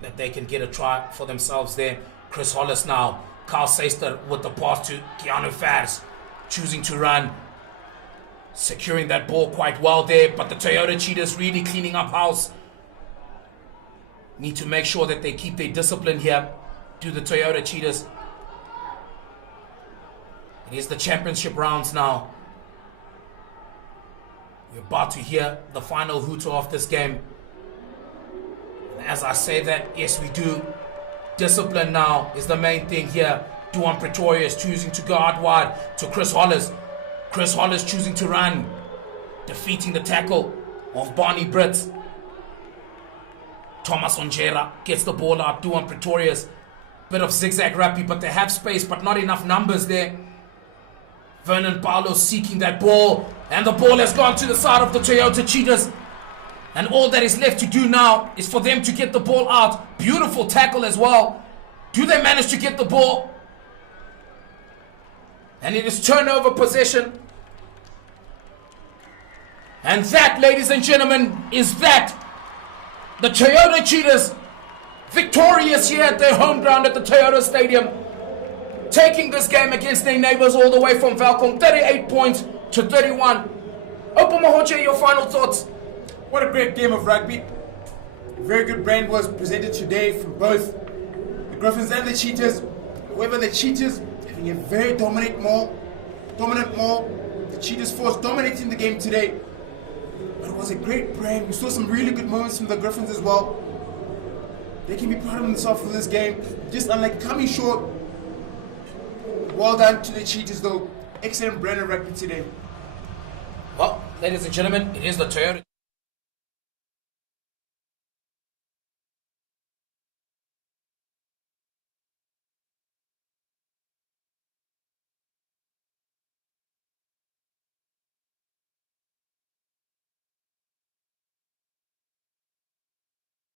that they can get a try for themselves there. Chris Hollis now, Carl Seister with the pass to Keanu Fars, choosing to run, securing that ball quite well there, but the Toyota Cheetahs really cleaning up house. Need to make sure that they keep their discipline here. Do the Toyota Cheetahs. It is the championship rounds now. We're about to hear the final hooter of this game. And as I say that, yes we do. Discipline now is the main thing here. Duan Pretorius choosing to go out wide to Chris Hollis. Chris Hollis choosing to run, defeating the tackle of Barney Britt. Thomas Onjera gets the ball out. Duan Pretorius, bit of zigzag rugby, but they have space, but not enough numbers there. Vernon Paulo seeking that ball, and the ball has gone to the side of the Toyota Cheetahs. And all that is left to do now is for them to get the ball out. Beautiful tackle as well. Do they manage to get the ball? And it is turnover possession. And that, ladies and gentlemen, is that. The Toyota Cheetahs victorious here at their home ground at the Toyota Stadium. Taking this game against their neighbors all the way from Valcom, 38 points to 31. Opa Mahoche, your final thoughts? What a great game of rugby. A very good brand was presented today from both the Griffons and the Cheetahs. However, the Cheetahs having a very dominant maul. The Cheetahs force dominating the game today. But it was a great brand. We saw some really good moments from the Griffons as well. They can be proud of themselves for this game. Just unlike coming short. Well done to the Cheetahs though. Excellent brand of rugby today. Well, ladies and gentlemen, it is the Toyota.